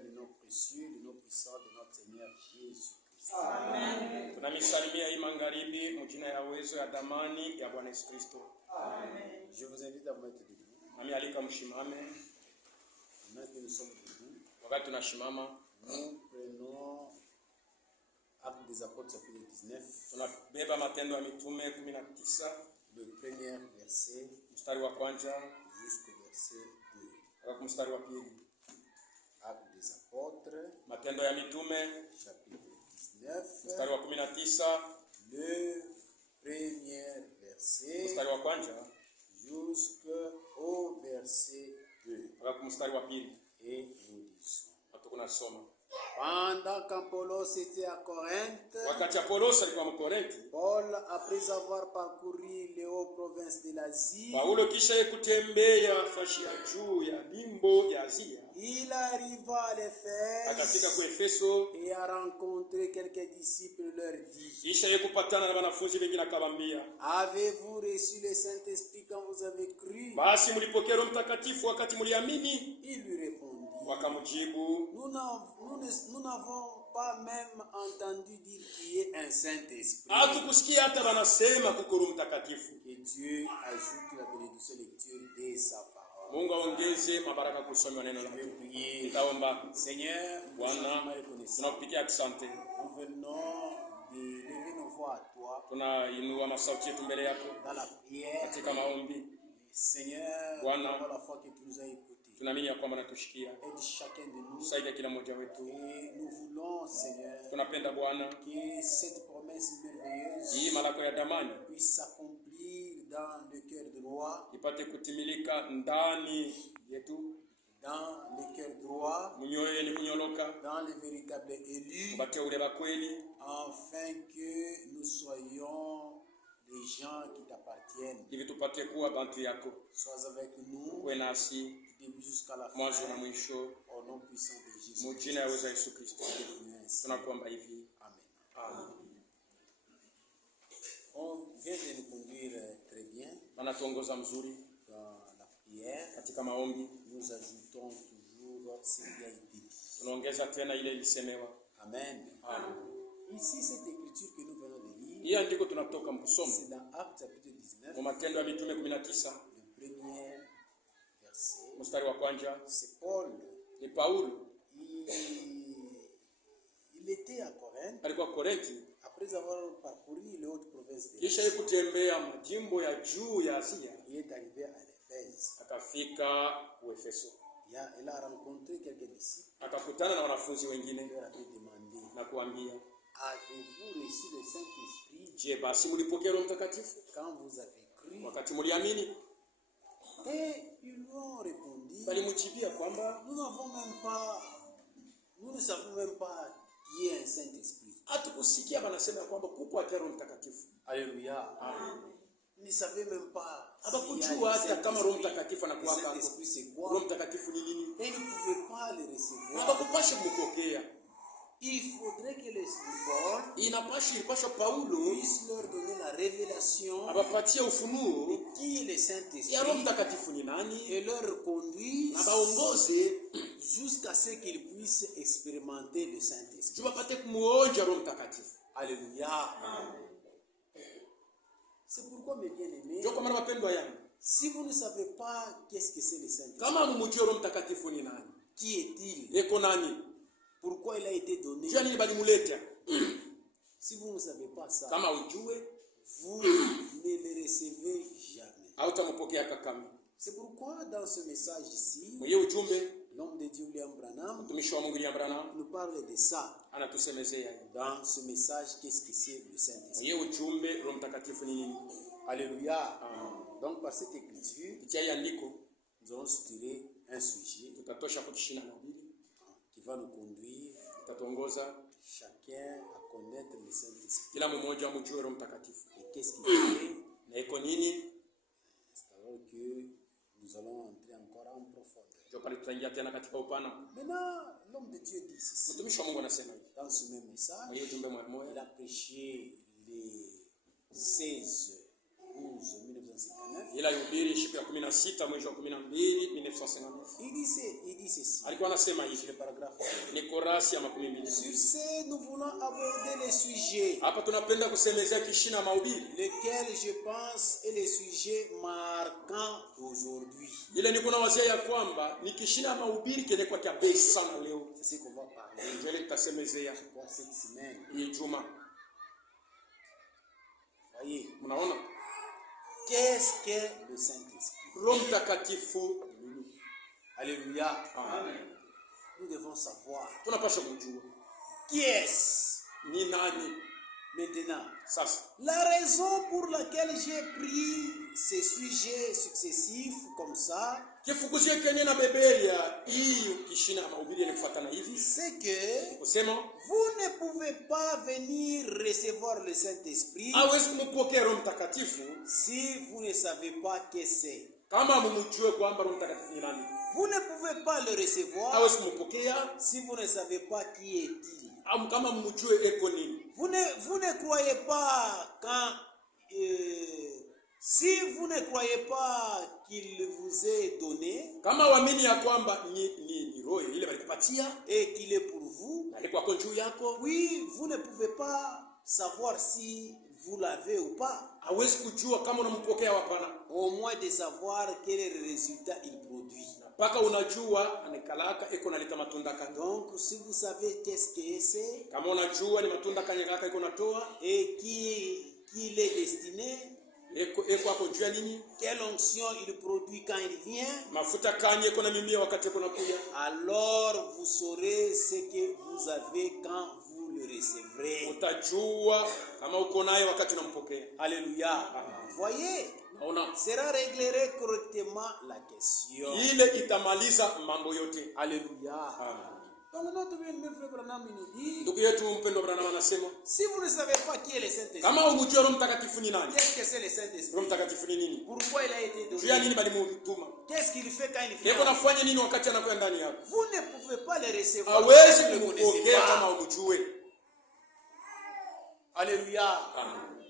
dans le nom précieux, le nom puissant de notre Seigneur Jésus-Christ. Amen. Tunamisalimia hii magharibi mjina ya uwezo ya damani ya Bwana Yesu Kristo. Amen. Je vous invite à vous mettre debout. Nami alika mshimame. Maintenant que nous sommes debout, Wakati tunashimama, nous prenons Actes des Apôtres chapitre 19, tunabeba Matendo ya Mitume 19, le premier verset mstari wa kwanza jusqu'au verset 2. mpaka mstari wa pili. Actes des Apôtres Matendo ya Mitume chapitre 19, mstari wa 19, le premier verset mstari wa kwanza jusqu'au verset 2. mpaka mstari wa pili. Et nous disons: Hapo kunasoma. pendant qu'Apollos était à Corinthe, Wakati Apollos alikuwa Mkorinthi, Paul, après avoir parcouru les hautes provinces de l'Asie, Paulo kisha kutembea fashi ya juu ya limbo ya Asia, il arriva à akafika kwa l'Éphèse Efeso, et a rencontré quelques disciples, leur dit: kisha kupatana na wanafunzi wengine akawambia, avez-vous reçu le Saint-Esprit quand vous avez cru? basi mlipokea Roho Mtakatifu wakati mliamini? Il lui répondit: Wakamjibu, nous n'avons pas même entendu dire qu'il y ait un Saint-Esprit. hatukusikia hata wanasema kuko Roho Mtakatifu. Que Dieu ajoute la bénédiction lecture de sa parole. Mungu aongeze mabaraka kusoma neno lake. Nitaomba. Seigneur, Bwana, tunakupigia asante. nous venons de lever nos voix à toi Tunainua masauti yetu mbele yako dans la prière. katika maombi. Seigneur, Bwana, nous avons la foi que tu nous as écoutés. Tunaamini ya kwamba natushikia. Aide chacun de nous. Saidia kila mmoja wetu. Et nous voulons, Seigneur, Tunapenda Bwana, que cette promesse merveilleuse hii malako ya damani puisse s'accomplir dans le cœur droit, ipate kutimilika ndani yetu, dans le cœur droit, mnyoyo yenye kunyoloka, dans les véritables élus, upate ule wa kweli, afin que nous soyons des gens qui t'appartiennent. ili tupate kuwa bantu yako. Sois avec nous, Uwe nasi du début jusqu'à la mwanzo na fin, mwisho, au nom puissant de Jésus. mujina ya uweza Yesu Kristo. Christ. Tunakuomba hivi. Amen. Amen. On vient de nous conduire très bien Anatuongoza mzuri dans la prière. katika maombi. Nous ajoutons toujours ce qui a été dit. Tunaongeza tena ile ilisemewa. Amen. Amen. Ici, cette écriture que nous venons de lire, Hii andiko tunatoka mkusoma c'est dans Actes chapitre 19, kwa Matendo ya Mitume 19 le premier verset. mstari wa kwanza. C'est Paul. Ni Paulo Il était à Corinthe alikuwa Korinthi, après avoir parcouru les hautes provinces de kisha l'Asie. kutembea majimbo ya juu ya Asia, Il est arrivé à l'Éphèse. akafika Efeso, Il a rencontré quelques disciples. akakutana na wanafunzi wengine Il leur a demandé: na kuambia, avez-vous reçu le Saint-Esprit je, basi mlipokea Roho Mtakatifu quand vous avez cru? wakati mliamini? Et ils lui ont répondu: Walimjibia kwamba nous ne savons même pas qu'il y ait un Saint-Esprit. hatukusikia wanasema kwamba kuko ata Roho Mtakatifu. Alléluia. Amen. Ils ne savaient même pas. Hawakujua hata kama Roho Mtakatifu Le anakuwa kako. Saint-Esprit, c'est Roho quoi? Mtakatifu ni nini? Et ils ne pouvaient pas le recevoir. Hawakupasha kupokea. Il faudrait que l'Esprit Paul Ilipasha Paulo puisse leur donner la révélation abapatie ufunuo de qui est le ya Saint-Esprit Roho Mtakatifu ni nani, et leur conduire na baongoze jusqu'à ce qu'ils puissent expérimenter le Saint-Esprit. tupate kumuonja Roho Mtakatifu. Alléluia. C'est pourquoi, mes bien-aimés, Ndio kwa maana wapendwa yangu, si vous ne savez pas qu'est-ce que c'est le Saint-Esprit, kama mumujue Roho Mtakatifu ni nani, qui est-il, eko nani, pourquoi il a été donné, jua nini balimuleta, si vous ne savez pas ça, kama ujue vous ne le recevez jamais. hautamupokea kakami. C'est pourquoi dans ce message ici, Mwenye ujumbe l'homme de Dieu William Branham mtumishi wa Mungu William Branham nous parle de ça. anatusemezea Dans ce message, qu'est-ce que c'est le Saint-Esprit? mwenye ujumbe Roho Mtakatifu ni nini. Alléluia. Amen. Donc par cette écriture, Kupitia hii andiko nous allons soutirer un sujet tutatosha kutishina na mbili, qui va nous conduire tutatuongoza chacun à connaître le Saint-Esprit. kila mmoja amjue Roho Mtakatifu Et qu'est-ce qu'il fait? na iko nini. C'est alors que nous allons entrer encore en profondeur. Ndio pale tutaingia tena katika upana. Maintenant, l'homme de Dieu dit ceci. Mtumishi wa Mungu anasema hivi Dans ce même message, mwenye ujumbe mmoja il a prêché les 16 12 1959. Ila alihubiri siku ya 16 mwezi wa 12 1959. Il dit ceci. Alikuwa anasema hivi ile paragrafu. Ni korasi ya 12. Sur ce, nous voulons aborder les sujets, Hapa tunapenda kusemezea kishina mahubiri. lesquels je pense est les sujets marquants d'aujourd'hui. Ile ni kuna wazia ya kwamba ni kishina mahubiri kile kwa kia bei sana leo. C'est ce qu'on va parler Ndio ile tutasemezea pour cette semaine. hii juma. Voyez, Mnaona? qu'est-ce que le Saint-Esprit? Roho Mtakatifu. Alléluia. Amen. Nous devons savoir Tunapaswa kujua qui est-ce. ni nani Maintenant, sasa. la raison pour laquelle j'ai pris ces sujets successifs comme ça, Kifukuzie kenye na beberia hii kishina ya mahubiri ni kufuatana hivi. c'est que Kusema vous ne pouvez pas venir recevoir le Saint-Esprit hawezi kumpokea Roho Mtakatifu si vous ne savez pas qui c'est. kama mumjue kwamba Roho Mtakatifu ni nani. Vous ne pouvez pas le recevoir Hawezi kumpokea si vous ne savez pas qui est-il. kama mumjue eko nini. Vous ne croyez pas quand si vous ne croyez pas qu'il vous est donné Kama waamini ya kwamba ni roho ile walikupatia et qu'il est pour vous, na iko juu yako, oui, vous ne pouvez pas savoir si vous l'avez ou pas. hawezi kujua kama unampokea hapana. Au moins de savoir quel est le résultat il produit. Mpaka unajua anikalaka iko naleta matunda kani. Donc, si vous savez qu'est-ce que c'est Kama unajua ni matunda kani kaka iko natoa, et qui il est destiné, eko hapo juu ya nini? quelle onction il produit quand il vient, Mafuta kani iko na mimia wakati iko nakuja. alors vous saurez ce que vous avez quand vous le recevrez. Utajua kama uko naye wakati unampokea. Alléluia. Voyez, Naona sera réglera correctement la question. ile itamaliza mambo yote. Alléluia. Amen. Donc notre bien-aimé frère Branham nous dit, Ndugu yetu mpendwa Branham anasema si vous ne savez pas qui est le Saint-Esprit, kama umjue Roho Mtakatifu ni nani? qu'est-ce que c'est le Saint-Esprit? Roho Mtakatifu ni nini? Pourquoi il a été Juu ya donné? nini balimutuma? Qu'est-ce qu'il fait quand il Yeko vient? nafanya nini wakati anakuwa ndani yako? Vous ne pouvez pas le recevoir Hawezi si vous ne le connaissez kumpokea pas. kama umjue. Alléluia. Amen.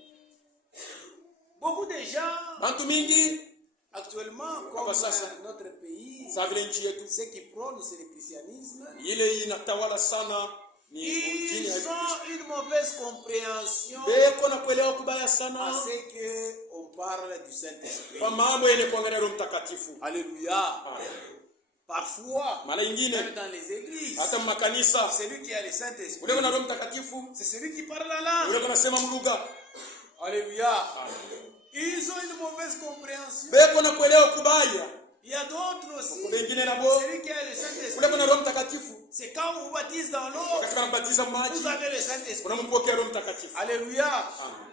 Beaucoup de gens, Bantu mingi actuellement, comme sasa. notre pays, za vile nchi yetu ceux qui prônent c'est le christianisme, ile inatawala sana ni dini ya ils ont une mauvaise compréhension beko na kuelewa kubaya à sana ce qu'on parle du Saint-Esprit. kwa mambo yenye kuangalia Roho Mtakatifu. Alléluia. Amen. Parfois, Mara nyingine même dans les églises, hata makanisa celui qui a le Saint-Esprit, ule kuna Roho Mtakatifu c'est celui qui parle la langue. ule kunasema mlugha. Alléluia. Ils ont une mauvaise compréhension. Beko na kuelewa kubaya. Il y a d'autres aussi. Wengine nabo Celui qui a le ule Saint-Esprit, kuna Roho Mtakatifu c'est quand on vous baptise dans l'eau, wakati wanabatiza maji vous avez le Saint-Esprit. unampokea Roho Mtakatifu. Alléluia. Amen.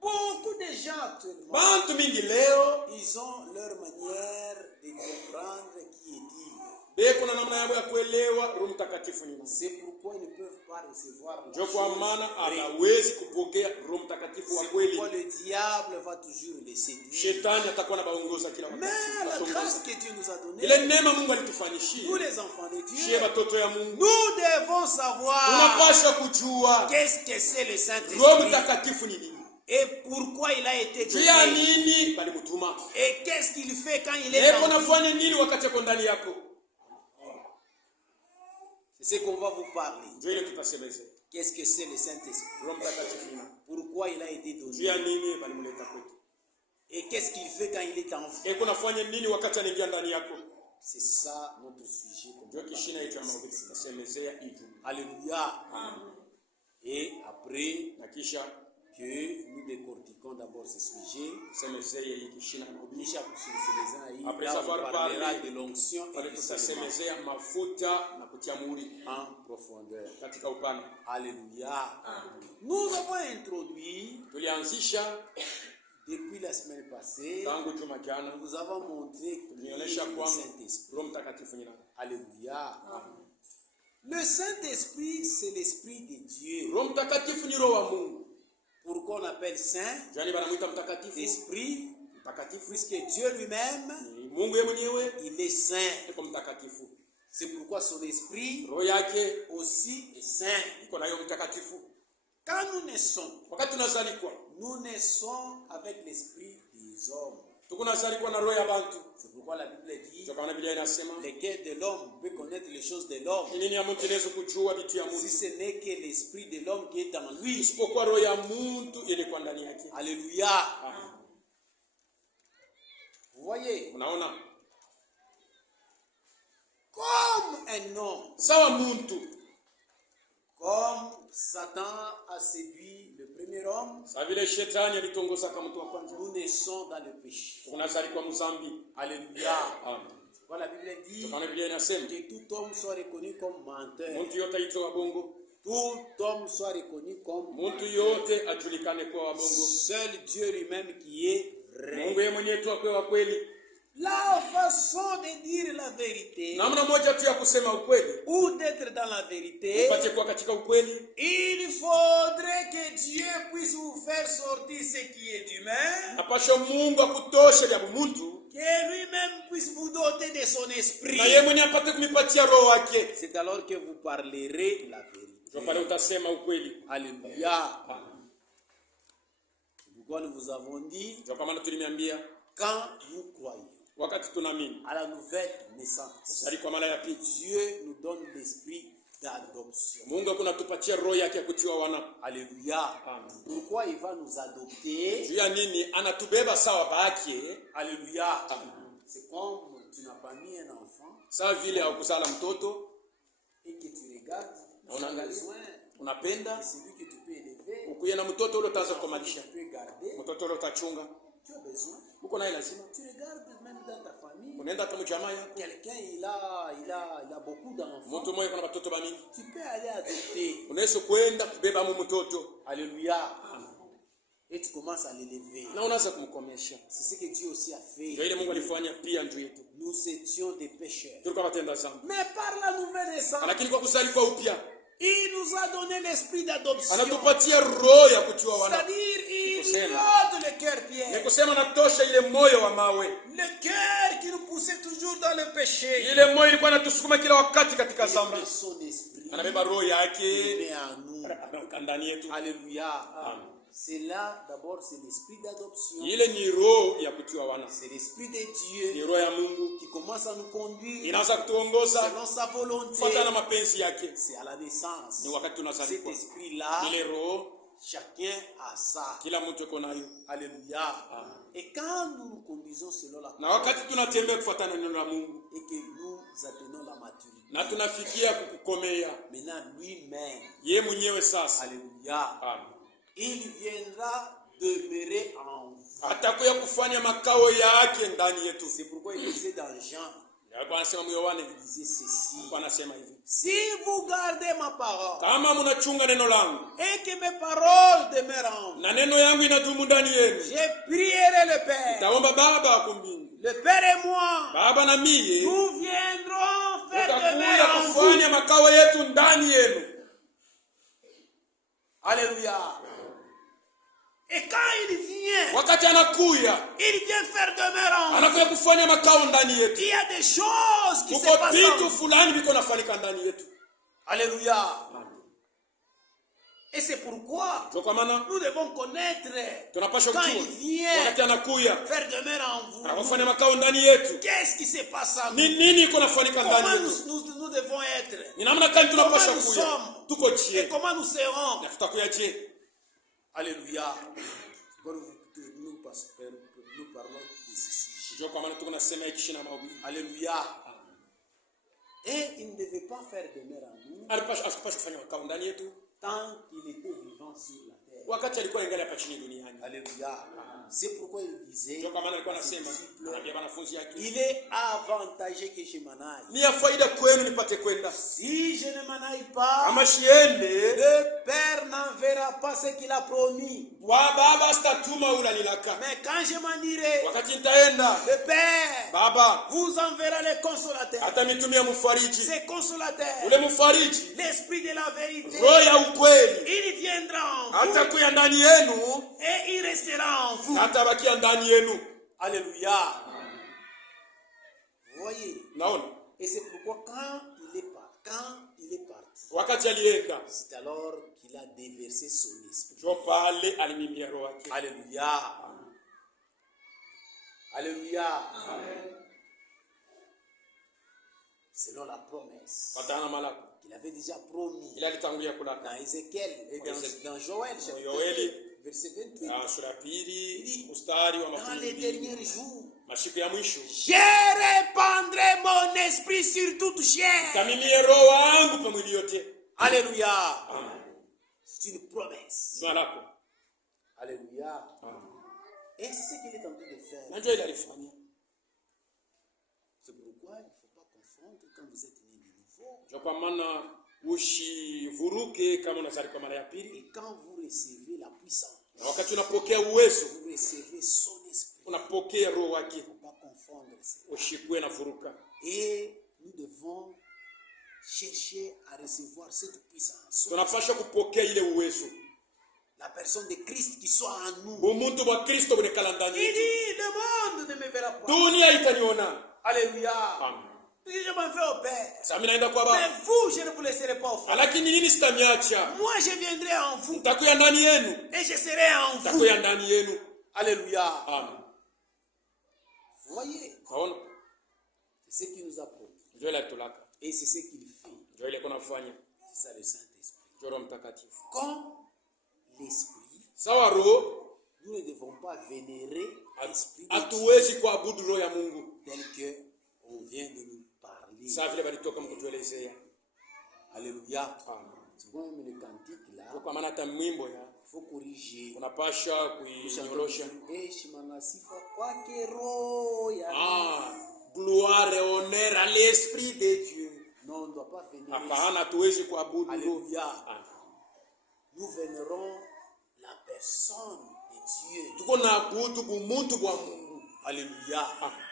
Beaucoup de gens actuellement, Bantu mingi leo ils ont leur manière de comprendre qui est-il. beko na namna yao ya kuelewa Roho Mtakatifu ni nani. C'est pourquoi ils ne peuvent pas recevoir la Ndio kwa chose maana vraie. hawezi kupokea Roho Mtakatifu wa C'est kweli. pourquoi le diable va toujours les séduire. Shetani atakuwa anabaongoza kila Mais la wakati. grâce que Dieu nous a donnée, Ile neema Mungu nous alitufanyishia. les enfants de Shie Dieu, watoto ya Mungu. nous devons savoir Tunapaswa kujua qu'est-ce que c'est le Roho Saint-Esprit Mtakatifu ni nini. et pourquoi il a été Juu ya donné nini balimutuma? et qu'est-ce qu'il fait quand il est Eko en vous. nafanya nini wakati yako ndani yako? C'est ce qu'on va vous parler. Ndio ile tutasemeza. Qu'est-ce que c'est le Saint-Esprit? Roho Mtakatifu ni nini? Pourquoi il a été Juu donné ya nini balimuleta kwetu? et qu'est-ce qu'il fait quand il est en vous. Eko nafanya nini wakati anaingia ndani yako? C'est ça notre sujet. Ndio kishina yetu ya mahubiri tunasemezea hivi. Alléluia. Amen. Et après Na kisha que nous décortiquons d'abord ce sujet, semezea hii kishina ya mahubiri. après Après avoir on parlera parlé de l'onction et pale du sacrement tutasemezea mafuta na kutia muhuri en profondeur. katika upana. Alléluia. Nous avons introduit Tulianzisha depuis la semaine passée, tangu juma jana nous avons montré que tulionyesha le kwamba Saint-Esprit. Roho Mtakatifu ni nani. Alléluia. Le Saint-Esprit, c'est l'Esprit de Dieu. Roho Mtakatifu ni roho wa Mungu. Pourquoi on appelle Saint, Jani banamuita mtakatifu, Esprit, mtakatifu puisque Dieu lui-même, ni Mungu yeye mwenyewe, il est saint. iko mtakatifu. C'est pourquoi son esprit Roho yake aussi est saint. iko nayo mtakatifu. Quand nous naissons, Wakati tunazalikwa nous naissons avec l'esprit des hommes. tukunazaliwa na roho ya bantu. C'est pourquoi la Bible dit, Ndio kama Biblia inasema, le cœur de l'homme peut connaître les choses de l'homme, nini ya mtu inaweza kujua vitu ya si mtu ce n'est que l'esprit de l'homme qui est en lui. isipokuwa roho ya mtu ilikuwa ndani yake. Alléluia. Vous voyez, Unaona, comme un homme, sawa mtu, comme Satan a séduit le premier homme, sawa vile shetani alitongoza kama mtu wa kwanza, nous naissons dans le péché. tunazaliwa mzambi. Alléluia. Amen. Voilà, la Bible dit Kama Biblia inasema, que tout homme soit reconnu comme menteur. mtu yote aitwe wa bongo, Tout homme soit reconnu comme mtu yote ajulikane kwa wa bongo. seul Dieu lui-même qui est vrai. Mungu yeye mwenyewe tu akwe wa kweli. La façon de dire la vérité Namna moja tu ya kusema ukweli, ou d'être dans la vérité, upate kuwa katika ukweli, il faudrait que Dieu puisse vous faire sortir ce qui est humain, napasha Mungu akutoshe vya muntu, que lui-même puisse vous doter de son esprit. na yeye mwenyewe apate kumipatia roho wake. C'est alors que vous parlerez la vérité. Ndio pale utasema ukweli. Alléluia. Pourquoi nous vous avons dit, Ndio kama tulimiambia, quand nous croyons wakati tunaamini à la nouvelle naissance, sali kwa mara ya pili, Dieu nous donne l'esprit d'adoption. Mungu akutupatia roho yake ya kutiwa wana. Alléluia. Amen. Pourquoi il va nous adopter? Juu ya nini? Anatubeba sawa bake. Alléluia. Amen. C'est comme tu n'as pas mis un enfant Sawa vile haukuzala mtoto, et que tu regardes, na unaangalia, besoin, unapenda, c'est lui que tu peux élever, ukuye na mtoto ule utaanza tu kumalisha. peux garder, Mtoto ule utachunga. tu as besoin. Uko naye lazima. Tu regardes même dans ta famille, Unaenda kama jamaa yako. quelqu'un il a beaucoup d'enfants, Mtu mmoja kuna watoto banini. tu peux aller adopter. Unaweza kwenda kubeba mu mtoto. Alléluia. Et tu commences à l'élever. Na unaanza kumkomesha. C'est ce que Dieu aussi a fait. Ndio ile Mungu alifanya pia juu yetu. Nous étions des pécheurs. Tulikuwa watenda dhambi. Mais par la nouvelle naissance, Lakini kwa kuzaliwa upya, il nous a donné l'esprit d'adoption. anatupatia roho ya kutiwa wana. C'est-à-dire, il Kusema. note le cœur Ni pierre. kusema natosha ile moyo wa mawe. Le cœur qui nous poussait toujours dans le péché. Ile moyo ilikuwa inatusukuma kila wakati katika Il dhambi. prend son esprit. Anabeba roho Il yake met en nous. anaweka ndani yetu. Alléluia. Amen. C'est là, d'abord, c'est l'esprit d'adoption. Ile ni roho ya kutiwa wana. C'est l'esprit de Ni Dieu roho ya Mungu. qui commence à nous conduire Inaanza kutuongoza selon sa volonté. kufuatana na mapenzi yake. C'est à la naissance. Ni wakati Cet tunazaliwa. esprit-là, Ile roho chacun a ça. kila mtu yuko nayo. Alléluia. Amen. Et quand nous nous conduisons selon la Na wakati tunatembea kufuatana na neno la Mungu et que nous atteignons la maturité, na tunafikia kukukomea maintenant lui-même, yeye mwenyewe sasa, alléluia, amen, il viendra demeurer en vous. atakuya kufanya makao yake ndani yetu. C'est pourquoi il disait dans Jean, Alikuwa anasema Yohane, il disait ceci: alikuwa anasema hivi, si vous gardez ma parole kama mnachunga neno langu et que mes paroles demeurent en vous, na neno yangu inadumu ndani yenu, je prierai le Père. taomba Baba ako mbingu, Le Père et moi, Baba na mie nous viendrons faire tutakuya demeurer en vous. kufanya makao yetu ndani yenu. Alléluia. Et quand il vient, Wakati anakuya, il vient faire demeurer en vous. anakuya kufanya makao ndani yetu. Il y a des choses qui se Kuko passent en vitu vous. fulani viko nafanyika ndani yetu. Alléluia. Et c'est pourquoi Ndio kwa maana nous devons connaître tunapaswa quand il kujua vient wakati anakuya faire demeurer en vous. anafanya makao ndani yetu, Qu'est-ce qui se passe en nous? ni nini iko nafanyika ndani Comment yetu, nous devons être? ni namna gani tunapaswa Comment nous kuya, sommes? tuko Et chie comment nous serons? na tutakuya je. Alléluia. Nous parlons de ce sujet. Ndio kwa maana tuko nasema hiki shina mahubiri. Alléluia. Et il ne devait pas faire demeurer en nous Alipaswa kufanya makao ndani yetu tant qu'il était vivant sur la terre. wakati alikuwa ingali hapa chini duniani. Alléluia. C'est pourquoi il disait, Ndio kwa maana alikuwa anasema, anaambia wanafunzi yake, il est avantageux que je m'en aille. ni ya faida kwenu nipate kwenda. Si je ne m'en aille pas, Kama shiende, le Père n'enverra pas ce qu'il a promis. Baba sitatuma ule alilaka. Mais quand je m'en irai, Wakati nitaenda, le Père Baba vous enverra les consolateurs. atanitumia mfariji. Ces consolateurs, Ule mfariji, l'esprit de la vérité, roho ya ukweli, il viendra en vous atakuya ndani yenu et il restera en vous. na atabakia ndani yenu. Alléluia. Vous voyez? Naona Et c'est pourquoi quand il est parti, wakati alienda, c'est alors qu'il a déversé son esprit. ndio pale alimimia roho yake. Alléluia. Alléluia. Selon la promesse Patana malako. qu'il avait déjà promis Ila alitangulia kulaka. dans Ézéchiel et dans Joël, chapitre Yoeli. 2, verset 28. Sura pili mstari wa Dans les derniers jours, masiku ya mwisho. je répandrai mon esprit sur toute chair. Kamimie roho wangu kwa mwili yote. Alléluia. Amen. C'est une promesse. Malako. Alléluia. Amen. Et c'est ce qu'il est en train de faire. Najua ila alifanya. C'est pourquoi il ne faut pas confondre quand vous êtes né de nouveau. Ndio kwa maana usivuruke kama unazali kwa mara ya pili. Et quand vous recevez la puissance, Na wakati unapokea uwezo, vous recevez son esprit. unapokea roho wake. Il ne faut pas confondre cela. Ushikwe na vuruka. Et nous devons chercher à recevoir cette puissance. Tunapaswa kupokea ile uwezo. La personne de Christ qui soit en nous. Umuntu wa Kristo bonekala ndani Il yetu. dit, le monde ne me verra pas. Dunia itaniona. Alléluia. Amen. Je m'en vais au Père. Sasa mimi naenda kwa Mais Baba. vous, je ne vous laisserai pas au fond. Lakini nini sitamiacha? Moi, je viendrai en vous. Nitakuya ndani yenu. Et je serai en vous. Nitakuya ndani yenu. Alléluia. Amen. Vous voyez, Kaona? c'est ce qu'il nous a promis. Ndio ile tulaka. Et c'est ce qu'il fait. Ndio ile kunafanya. C'est ça le Saint-Esprit. Ndio Roho Mtakatifu. Comme l'Esprit, Sawa roho, nous ne devons pas vénérer l'Esprit de Dieu hatuwezi kuabudu roho ya Mungu. tel que on vient de nous parler. Sasa vile balitoka mkutuelezea. Alléluia. Amen. C'est comme le cantique là. Kwa maana hata mwimbo ya Il faut corriger. unapasha kuinyorosha. Heshima sifa kwake roho ya Gloire, honneur à l'Esprit de Dieu. non, on ne doit pas vénérer. Hapana, hatuwezi kuabudu roho. Alléluia. Amen. Nous vénérons la personne de Dieu. Tuko na abudu bumuntu bwa Mungu. Alléluia. Amen.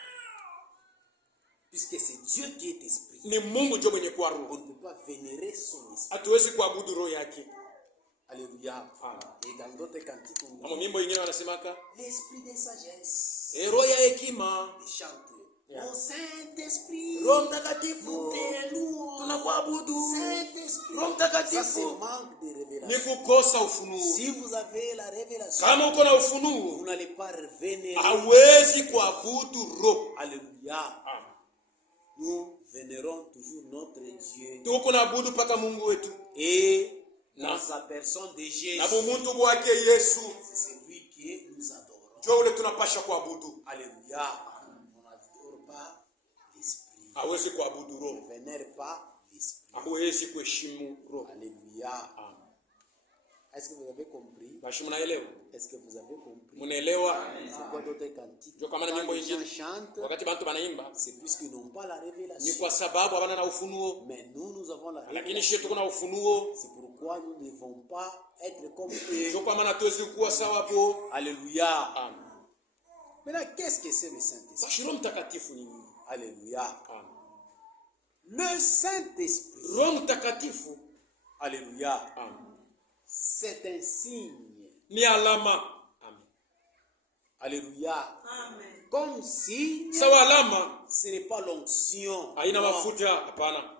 Puisque c'est Dieu qui est esprit. Ni Mungu ndio mwenye kuwa On roho. ne peut pas vénérer son esprit. Hatuwezi kuabudu roho yake. Alléluia. Amen. Et dans d'autres cantiques, on Kama dit mimbo ingine wanasemaka l'esprit de sagesse. roho ya hekima. Et chante. Yeah. Au Saint-Esprit. Roho Mtakatifu. Nous te louons. Tunakuabudu. Saint-Esprit. Roho Ça, c'est Mtakatifu manque de ni révélation. kukosa ufunuo. Si vous avez la révélation, Kama uko na vous ufunuo, n'allez pas vénérer. hawezi kuabudu roho. Alléluia. Amen. Nous vénérons toujours notre Dieu. Tuko na abudu paka Mungu wetu. Et Na- dans sa personne de Jésus, Na bumuntu bwake Yesu c'est celui que nous adorons. ndio ule tunapasha kuabudu. Alléluia. On n'adore pas l'esprit. Hawezi kuabudu On roho. ne vénère pas l'esprit. Hawezi kuheshimu roho. Alléluia. Amen. Est-ce que vous avez compris? Basi mnaelewa? Est-ce que vous avez compris? Mnaelewa? C'est quoi d'autres cantiques? Ndio kama na Quand nyimbo les gens ingine. chantent, Wakati bantu banaimba c'est puisqu'ils n'ont pas la ni révélation. kwa sababu habana na ufunuo. Mais nous avons la Lakini révélation. sisi tuko na ufunuo. C'est pourquoi nous ne devons pas être comme eux. Ndio kwa maana tuwezi kuwa sawa hapo. Alléluia. Amen. Maintenant, qu'est-ce que c'est le Saint-Esprit? Basi Roho Mtakatifu ni nini? Alléluia. Amen. Le Saint-Esprit, Roho Mtakatifu, alléluia, amen, c'est un signe. ni alama. Amen. Alléluia. Amen. Comme si Sawa alama ce n'est pas l'onction. haina Non. mafuta, hapana.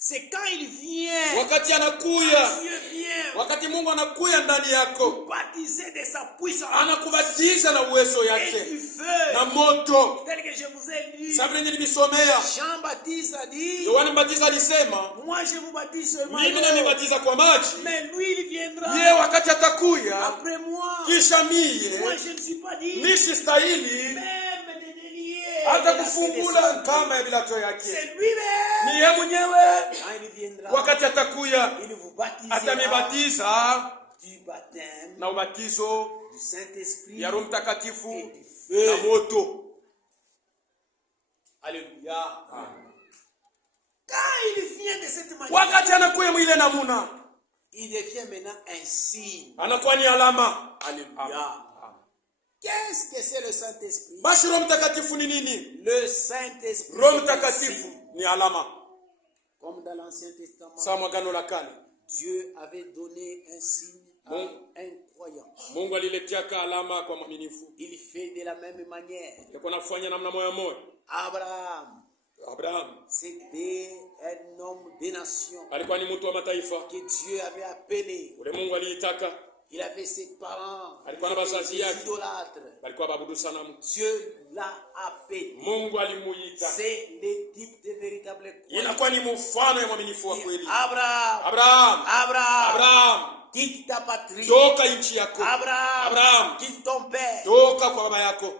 C'est quand il vient, Wakati anakuya, Dieu vient wakati Mungu anakuya ndani yako, baptiser de sa puissance anakubatiza na uwezo et yake du feu. na moto. Tel que je vous ai dit, Sasa vile nilisomea, Jean-Baptiste a dit, Yohana Mbatiza alisema, moi je vous baptise seulement mimi d'eau, nanibatiza kwa maji, mais lui il viendra yeye wakati atakuya après moi. kisha Moi mie je ne suis pas dit mimi sistahili même de délier hata la kufungula sélection. kama ya vilato yake. C'est lui-même. Ni yeye mwenyewe Quand il viendra, wakati atakuya il vous baptisera atanibatiza du baptême na ubatizo du Saint-Esprit ya Roho Mtakatifu et du feu. na moto. Alléluia. Quand il vient de cette manière, Wakati anakuya mwile namuna, il devient maintenant un signe. anakuwa ni alama. Alléluia. Qu'est-ce que c'est le Saint-Esprit? Basi Roho Mtakatifu ni nini? Le Saint-Esprit, Roho c'est un Mtakatifu signe. ni alama. Comme dans l'Ancien Testament, Sawa mwagano la kale, Dieu avait donné un signe à Bon. un croyant. Mungu aliletiaka alama kwa mwaminifu. Il fait de la même manière. Alikuwa anafanya namna moja moja. Abraham, Abraham c'était un homme des nations alikuwa ni mtu wa mataifa. que Dieu avait appelé. Ule Mungu aliitaka Il avait ses parents, alikuwa na bazazi des yake idolâtres. walikuwa babudu sanamu. Dieu l'a appelé. Mungu alimuita. C'est le type de véritable croyant. Inakuwa ni mfano ya mwaminifu wa kweli. Abraham, Abraham, Abraham, Abraham, quitte ta patrie. toka nchi yako. Abraham, Abraham, quitte ton père. toka kwa baba yako.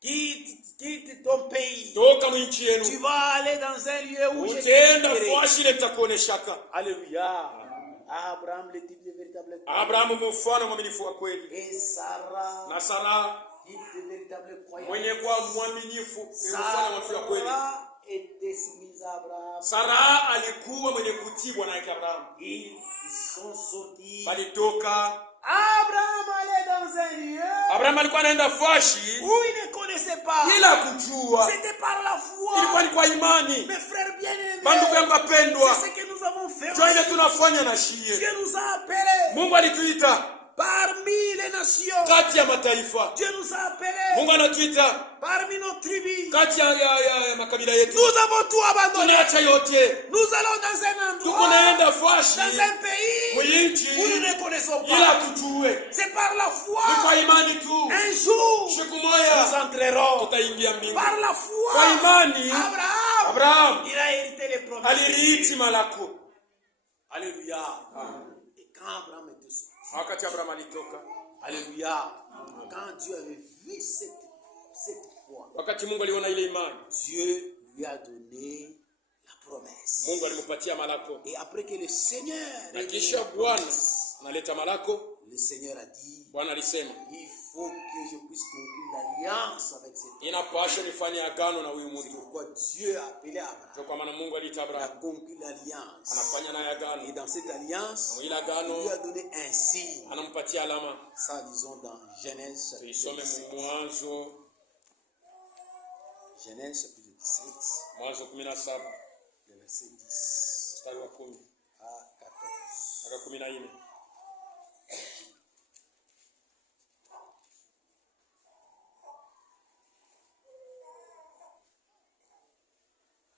Quitte ton pays. Toka nchi yenu. Tu vas aller dans un lieu où je Utaenda te fashi ile nitakuoneshaka. Alléluia. Abraham, le type de véritable croyant. Abraham mfano mwaminifu wa kweli. Et Sarah, Na Sara type de véritable croyant. mwenye kwa mwaminifu, mfano mwaminifu wa kweli. Sarah était soumise à Abraham. Sara alikuwa mwenye kutii bwana yake Abraham. Ils sont sortis. Balitoka. Abraham allait dans un lieu Abraham alikuwa anaenda fashi où il ne connaissait pas. bila kujua. C'était par la foi. Ilikuwa ni kwa imani. Mes frères bien-aimés, Bandugu yangu wapendwa, c'est ce que nous avons fait. ndio ile tunafanya na shie. Dieu nous a appelés Mungu alituita parmi les nations. kati ya mataifa. Dieu nous a appelés Mungu anatuita parmi nos tribus. kati ya makabila yetu. Nous avons tout abandonné. Tunaacha yote. Nous allons dans un Tuko endroit, naenda fashi dans un pays mwinchi où nous ne connaissons ila pas. tujue. C'est par la foi. Ni kwa imani tu. Un jour, Siku nous moja entrerons. tutaingia mbinguni. Par la foi, Kwa imani Abraham il a hérité les promesses. alirithi malako. Alléluia. Et quand Abraham était sorti, Wakati Abraham alitoka, alléluia, quand Dieu avait vu cette foi, wakati Mungu aliona ile imani, Dieu lui a donné la promesse. Mungu alimpatia malako. Et après que le Seigneur Na kisha Bwana analeta malako, le Seigneur a dit, Bwana alisema, il faut que je puisse conclure l'alliance avec cet homme. inapaswa nifanye agano na huyu C'est mtu. pourquoi Dieu a appelé Abraham. Ndio kwa maana Mungu aliita Il a Abraham, conclu l'alliance. anafanya naye Et agano. dans cette alliance, Na ile il lui agano a donné un signe. anampatia alama. Ça, disons dans Genèse chapitre Tuisome 17. Mwanzo, Genèse chapitre 17, Mwanzo 17 le verset 10 mstari wa 10 à 14. mpaka 14.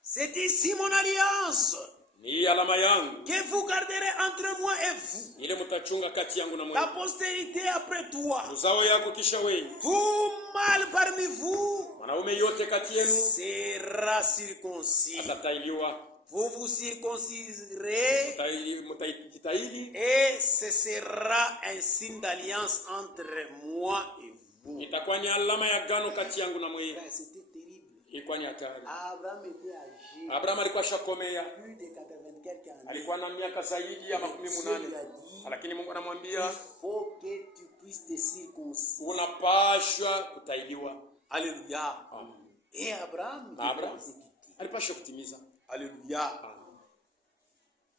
C'est ici mon alliance Ni alama yangu que vous garderez entre moi et vous, ile mtachunga kati yangu na ta mwewe. postérité après toi. Uzao yako kisha wewe. Tout mâle parmi vous Mwanaume yote kati yenu sera circoncis. atatailiwa. Vous vous circonciserez Mtajitahidi, et ce sera un signe d'alliance entre moi et vous. itakuwa ni alama ya agano kati yangu na mwewe. C'était terrible. Ilikuwa ni hatari. Abraham était âgé, Abraham alikuwa shakomea, plus de 80 quelques années. alikuwa na miaka zaidi ya 18, lakini Mungu anamwambia Il faut que tu puisses te circoncire. unapashwa kutailiwa. Alléluia. Et Abraham, Na Abraham devait exécuter. alipashwa kutimiza. Alléluia.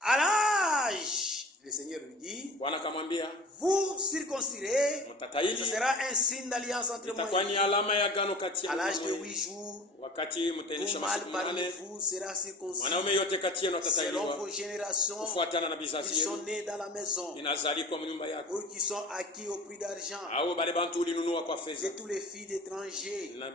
À l'âge, le Seigneur lui dit, Bwana akamwambia vous circoncirez, ce mtataili, sera un signe d'alliance entre moi itakuwa et ni vous. alama ya agano kati À yangu na l'âge de wewe. 8 jours, Wakati mtaendesha tout mâle masiku parmi 8, vous sera circoncis mwanaume yote kati yenu selon atatailiwa vos générations. kufuatana na vizazi Ils sont yenu. nés dans la maison, Inazalikwa mnyumba yako pour qui sont acquis au prix d'argent, au bale bantu ulinunua kwa fedha, de tous les filles d'étrangers, na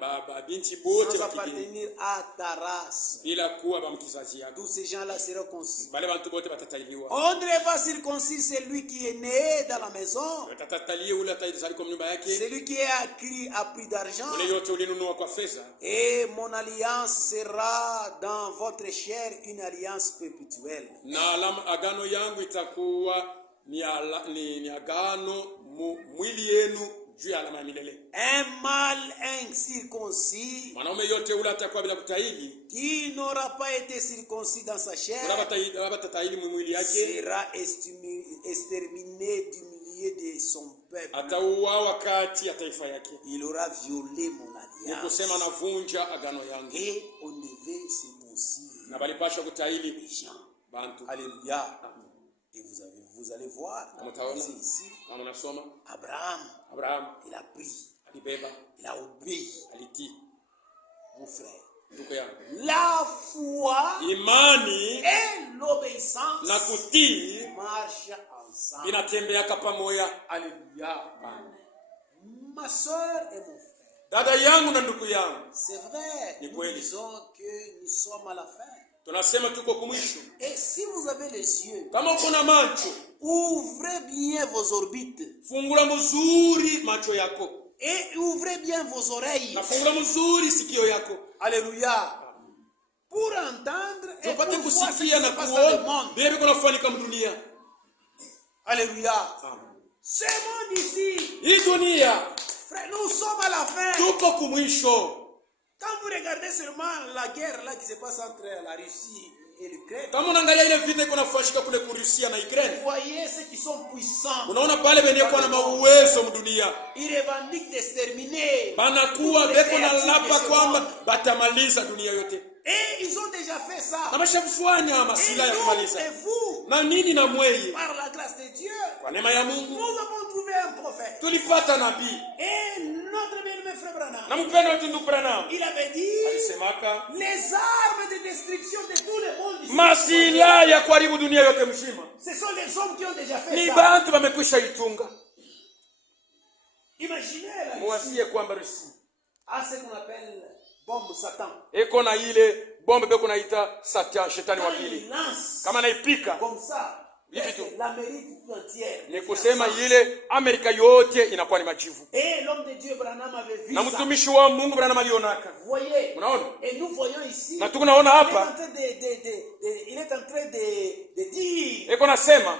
binti bote sans wa kigeni appartenir à ta race. bila kuwa ba mkizazi yako. Tous ces gens-là seront concis. Bale bantu bote batatailiwa. On ne va circoncire celui qui est né dans la maison, Watatatalie ule atazalikwa mnyumba yake, celui qui est acquis à prix d'argent. ule yote ulinunua kwa fedha. Et mon alliance sera dans votre chair une alliance perpétuelle. Na alama agano yangu itakuwa ni agano mwili yenu juu ya alama ya milele. Un mâle incirconcis Mwanaume yote ule atakuwa bila kutahiri, qui n'aura pas été circoncis dans sa chair batatahiri mwili yake, sera exterminé du milieu de son peuple. atauawa kati ya taifa yake. Il aura violé mon Ni alliance. kusema navunja agano yangu. Et on devait circoncire Na balipasha kutahiri les gens. bantu. Alléluia. Et vous allez voir, c'est ici, Kama nasoma Abraham, il a pris, alibeba, il a obéi, alitii. mon frère. Ndugu yangu, La foi imani et l'obéissance na kutii marchent ensemble. inatembeaka pamoja. Alléluia. Ma soeur et mon frère, Dada yangu na ndugu yangu, c'est vrai, Ni nous kweli. disons que nous sommes à la fin. tunasema tuko kumwisho. Et si vous avez les yeux Kama uko na macho ouvrez bien vos orbites fungula mzuri macho yako et ouvrez bien vos oreilles. na fungula mzuri sikio yako. Alléluia. Pour entendre et pour Tupate voir ce qui kusikia se na passe dans le kuona monde. vile viko nafanyika mdunia. Alléluia. Ce monde ici, Hii dunia frère, nous sommes à la fin. tuko kumwisho. Quand vous regardez seulement la guerre là qui se passe entre la Russie et l'Ukraine, Kama unaangalia ile vita iko nafanyika kule Rusia na vous Ukraine, voyez ceux qui sont puissants. unaona pale benye kwa na mauwezo mdunia Ils revendiquent d'exterminer. banakuwa beko na lapa kwamba batamaliza dunia yote. Et ils ont déjà fait ça. Na mashafanya Et masila ya nous kumaliza. et vous, Na nini na mweye? par la grâce de Dieu, Kwa neema ya Mungu nous avons trouvé un prophète. tulipata nabii. Et notre bien-aimé frère Branham, Na mpendo wetu ndugu Branham il avait dit alisemaka les armes de destruction de tout le monde ici, masila ya kuharibu dunia yote mzima ce sont les hommes qui ont déjà fait ni ça. bantu bamekwisha itunga. Imaginez la Russie Muwasie kwamba Rusi à ce qu'on appelle bombe Satan. eko na ile bombe beko naita Satan, shetani wa Quand pili. il lance Kama naipika comme ça, hivi tu l'Amérique tout entière. ni kusema ile Amerika yote inakuwa ni majivu. Et l'homme de Dieu Branham avait vu Na ça. mtumishi wa Mungu Branham alionaka. Vous voyez? Unaona? Et nous voyons ici. Na tukunaona Il est hapa en train il est en train de dire, eko nasema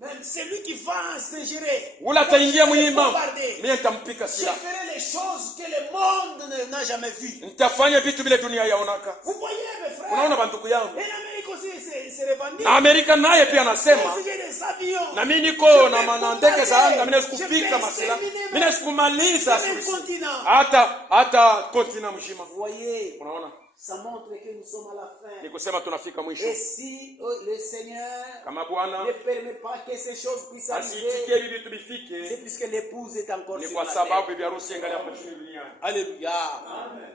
même celui qui va s'ingérer, ula ataingia mwenye mambo, bombarder, mimi nitampika je silaha. ferai les choses que le monde n'a jamais vues. Nitafanya vitu vile dunia yaonaka. Vous voyez mes frères? Unaona banduku yangu? Et l'Amérique aussi se revendique. Na Amerika naye pia anasema J'ai des avions. na mimi niko na ndege za anga, mimi nasikupika masila, mimi nasikumaliza hata kontina mzima. Vous voyez? Unaona? Ça montre que nous sommes à la fin. Ni kusema tunafika mwisho. Et si le Seigneur Kama Bwana ne permet pas que ces choses puissent asitikie arriver, hivi c'est tubifike, puisque l'épouse est encore ni sur kwa la sababu terre. bibi harusi angali hapa chini duniani. Alléluia.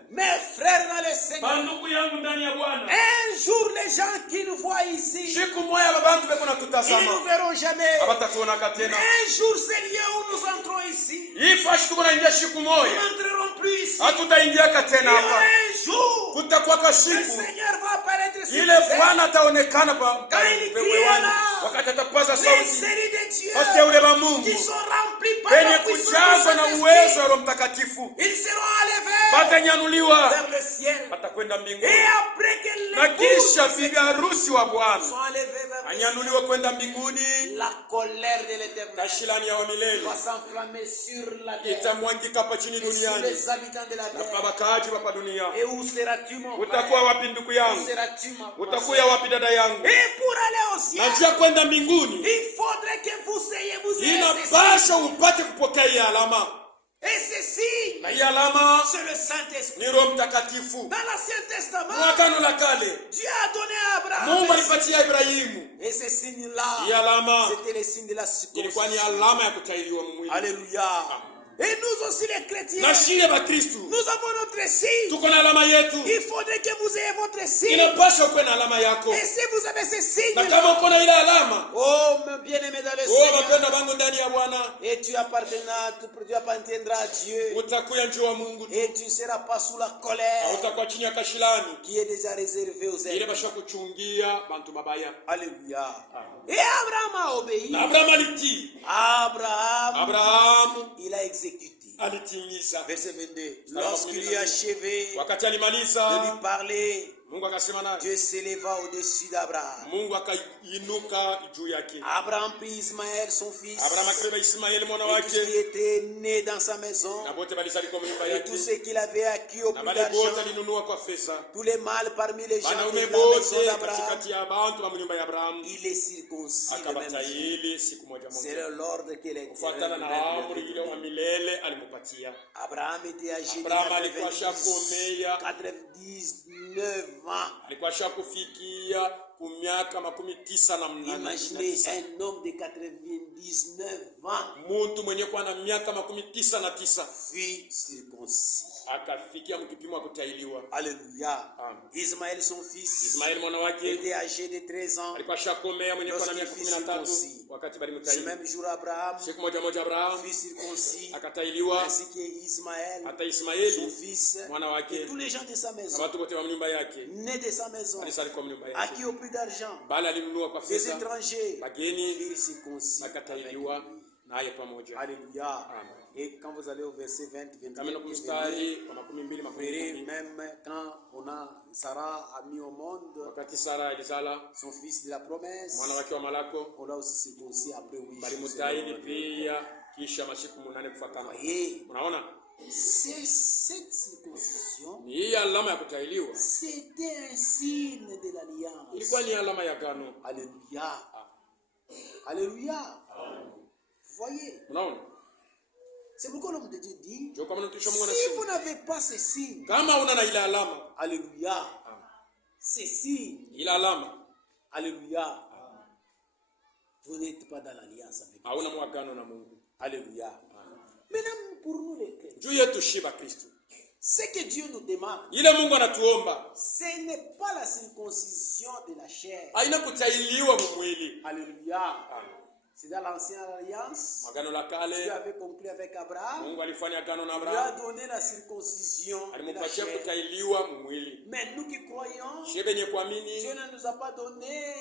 Mes frères dans le Seigneur, Banduku yangu ndani ya Bwana, un jour les gens qui nous voient ici, siku moja babantu beko ils ne nous natutazama verront jamais. abatakuonaka tena. Un jour c'est lieu où nous entrons ici. Hii fashi tuko naingia siku Nous moja, n'entrerons plus ici. hatutaingiaka Il y tena aura hapa. un jour, Kutakuwa le siku Seigneur va apparaître sur ile les Bwana ataonekana Quand il pewani, criera, wakati atapaza les sauti, séries de Dieu wateule wa Mungu qui sont remplis par la wenye puissance kujazwa du na Saint-Esprit, uwezo wa Roho Mtakatifu ils seront enlevés watanyanuliwa, vers le ciel. watakwenda Et mbinguni. après que Na kisha les bibi harusi wa sont Bwana enlevés vers le ciel, anyanuliwa kwenda mbinguni, la colère de l'Éternel tashilani ya wa milele va s'enflammer sur la terre itamwangika hapa chini et sur duniani les habitants de la na kwa terre. wakaaji hapa dunia. Et où seras-tu, mon Utakuwa frère? wapi ndugu Où yangu? seras-tu, ma Utakuwa soeur? wapi dada yangu? Et pour aller au ciel, Na njia kwenda mbinguni il faudrait que vous ayez inapasha upate kupokea hii alama, et ceci, na hii alama c'est le Saint-Esprit. ni Roho Mtakatifu. Dans l'Ancien Testament, Mwagano la kale Dieu a donné à Abraham Mungu un signe. alipatia Ibrahimu Et ce signe-là, hii alama, c'était le signe de la ilikuwa ni circoncision. alama ya kutahiriwa mwili. Alléluia. Et nous aussi les chrétiens, Na shie Bakristu nous avons notre signe. tuko na alama yetu, Il faudrait que vous ayez votre signe. inapasha ukuwe na alama yako. Et si vous avez ce Na signe, kama uko na ile alama, oh mon bien-aimé dans le oh Seigneur, wapenda wangu ndani ya Bwana, et tu appartiendras à Dieu, utakuya njoo wa Mungu tu, et tu ne seras pas sous la colère utakuwa chini ya kashilani qui est déjà réservée aux ile ennemis. basha kuchungia bantu mabaya. Alléluia. Et Abraham a obéi. Na Abraham alitii, Abraham il a exécuté. alitimiza. Verset 22. Lorsqu'il eut achevé Wakati de alimaliza, lui parler, Mungu akasema naye, Dieu s'éleva au-dessus d'Abraham. Mungu akainuka juu yake. Abraham prit Ismaël, son fils, Abraham akabeba Ismaeli mwana et tout ce qui wake, était né dans sa maison, na bote balizalikuwa mnyumba et tout yake, ce qu'il avait acquis au na prix bale bote d'argent, alinunua kwa fedha. tous les mâles parmi les gens de Wanaume la bote maison d'Abraham, katikati ya bantu wa mnyumba ya Abrahamu il est circoncis le même jour. akabatahiri siku moja C'est moja, l'ordre que kufuatana na l'Éternel amri lui ile avait wa donné. milele alimupatia. Abraham était âgé de Abraham alikuwa shakomea, 99 ans. alikuwa shakufikia kumiaka 98. Imaginez un homme de 99 ans Muntu mwenye kuwa na miaka 99 fut circoncis. akafikia mkipimo wa kutahiriwa. Alléluia. Amen. Ismaël, son fils, Ismaeli mwana wake était âgé de 13 ans. alikuwa shakomea mwenye kuwa na miaka Lorsqu'il fut 13 circoncis. wakati Ce balimtahiri. même jour, Abraham Siku moja moja Abraham fut circoncis, akatahiriwa, ainsi que Ismaël, hata son Ismaeli fils, mwana et wake tous les gens de sa na maison, watu wote wa nyumba yake nés de sa maison, alikuwa mnyumba à yake, qui au prix d'argent. bali alinunua kwa Des fedha. étrangers Bageni furent circoncis. avec wakatahiriwa lui. naye pamoja. Alléluia. Amen. Et quand vous allez au verset 20, Kama na 21, kumstari wa 12 vous verrez 12, même quand Sarah a mis au monde wakati Sara alizala son fils de la promesse, mwana wake wa malako, on l'a aussi circoncis après 8 bali jours. mutahiri pia kisha masiku 8 kufuatana. Voyez, Unaona, c'est cette circoncision, ni hii alama ya kutahiriwa c'était un signe de l'alliance. ilikuwa ni alama ya agano. Alléluia. Alléluia. Vous voyez, Unaona, c'est pourquoi l'homme de Dieu dit, ndio kama mtumishi wa Mungu si anasema vous n'avez pas ce signe, kama una na ile alama, alléluia, ce signe, ile alama alléluia, vous n'êtes pas dans l'alliance avec Dieu. hauna mwagano na Mungu. Alléluia. Maintenant, pour nous les chrétiens, Juu yetu shiba Kristo, ce que Dieu nous demande, ile Mungu anatuomba ce n'est pas la circoncision de la chair. haina kutahiriwa mwili. Alléluia. C'est dans l'ancienne alliance. Magano la Dieu kale avait conclu avec Abraham. Mungu alifanya agano na Il lui a Abrahamu, donné la circoncision de la alimpatia chair. kutahiriwa mwili. Mais nous qui croyons, Shebe yenye kuamini, Dieu ne nous a pas donné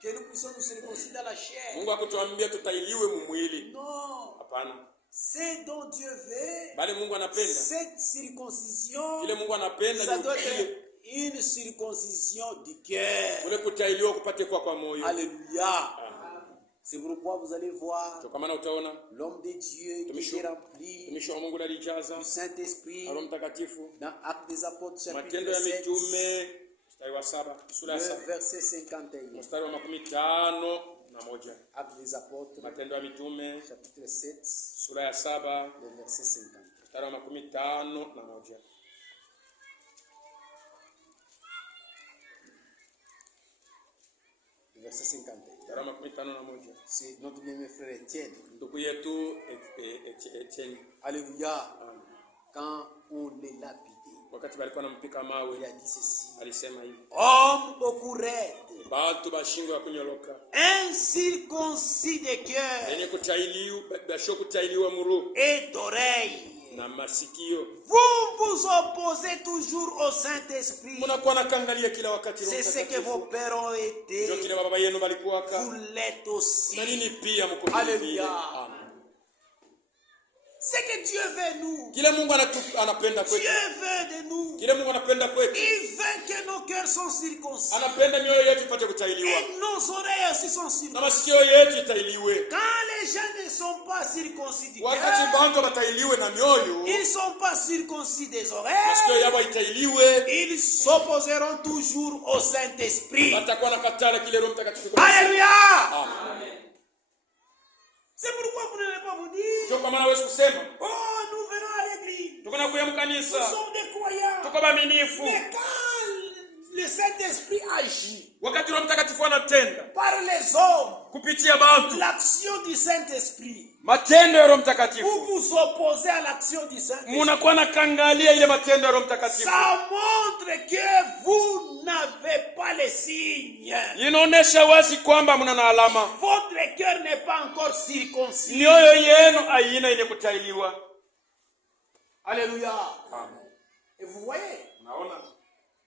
que nous puissions nous circonciter dans la chair. Mungu hakutuambia tutahiriwe mwili. Non. Hapana, C'est dont Dieu veut. bali Mungu anapenda Cette circoncision, kile Mungu anapenda ça ni doit kile être une circoncision du cœur. kule kutahiriwa kupate kwa moyo. Alléluia. C'est pourquoi vous allez voir Kwa maana utaona l'homme de Dieu qui Tumisho- était rempli mtumishi wa Mungu alijaza du Saint-Esprit na Roho Mtakatifu. dans Actes des Apôtres chapitre Matendo ya 7, Mitume mstari wa 7, sura ya le 7 verset 51. mstari wa 51. Actes des Apôtres Matendo ya Mitume chapitre 7, sura ya 7 le verset 50. mstari wa 51. Le verset 51. Mstari wa 51. C'est notre même frère Étienne. Ndugu yetu Etienne, Alléluia. Quand on les lapidait, wakati walikuwa nampika il mawe, a dit ceci. alisema hivi: Homme au courette, batu bashingo ya kunyoloka incirconcis de cœur yenye kutahiriwa basho kutahiriwa muru et d'oreille, na masikio, vous vous opposez toujours au Saint-Esprit. mnakuwa nakangalia kila wakati Roho C'est ce que vos Mtakatifu. pères ont été. Ndio kile baba yenu balikuwaka Vous l'êtes aussi. na nini pia mko vile. Alléluia. Amen. Ce que Dieu veut nous. Kile Mungu anapenda Dieu kwetu, veut de nous. kile Mungu anapenda kwetu, Il veut que nos cœurs soient circoncis. anapenda mioyo yetu ipate kutahiriwa Et nos oreilles aussi sont na circoncis. masikio yetu itahiriwe. Quand les gens ne sont pas circoncis du Wakati cœur, bantu batahiriwe na mioyo, ils ne sont pas circoncis des masikio oreilles, yabo itahiriwe, ils s'opposeront toujours au Saint-Esprit. batakuwa nakatala kile Roho Mtakatifu. Alléluia. Amen. C'est pourquoi vous n'allez pas vous dire, Ndio kwa maana hawezi kusema oh, nous venons à l'église. tuko na kuya Nous mkanisa, sommes des croyants. tuko baaminifu. Mais quand le Saint-Esprit agit Wakati Roho Mtakatifu anatenda par les hommes, kupitia bantu, l'action du Saint-Esprit, matendo ya Roho vous Mtakatifu, vous opposez à l'action du Saint-Esprit. munakuwa nakangalia ile matendo ya Roho Mtakatifu. Ça montre que vous n'avez pas les signes. Inaonesha wazi kwamba mna na alama, Votre cœur n'est pas encore circoncis. mioyo yenu haina yenye kutahiriwa. Alléluia. Amen. Et vous voyez, Naona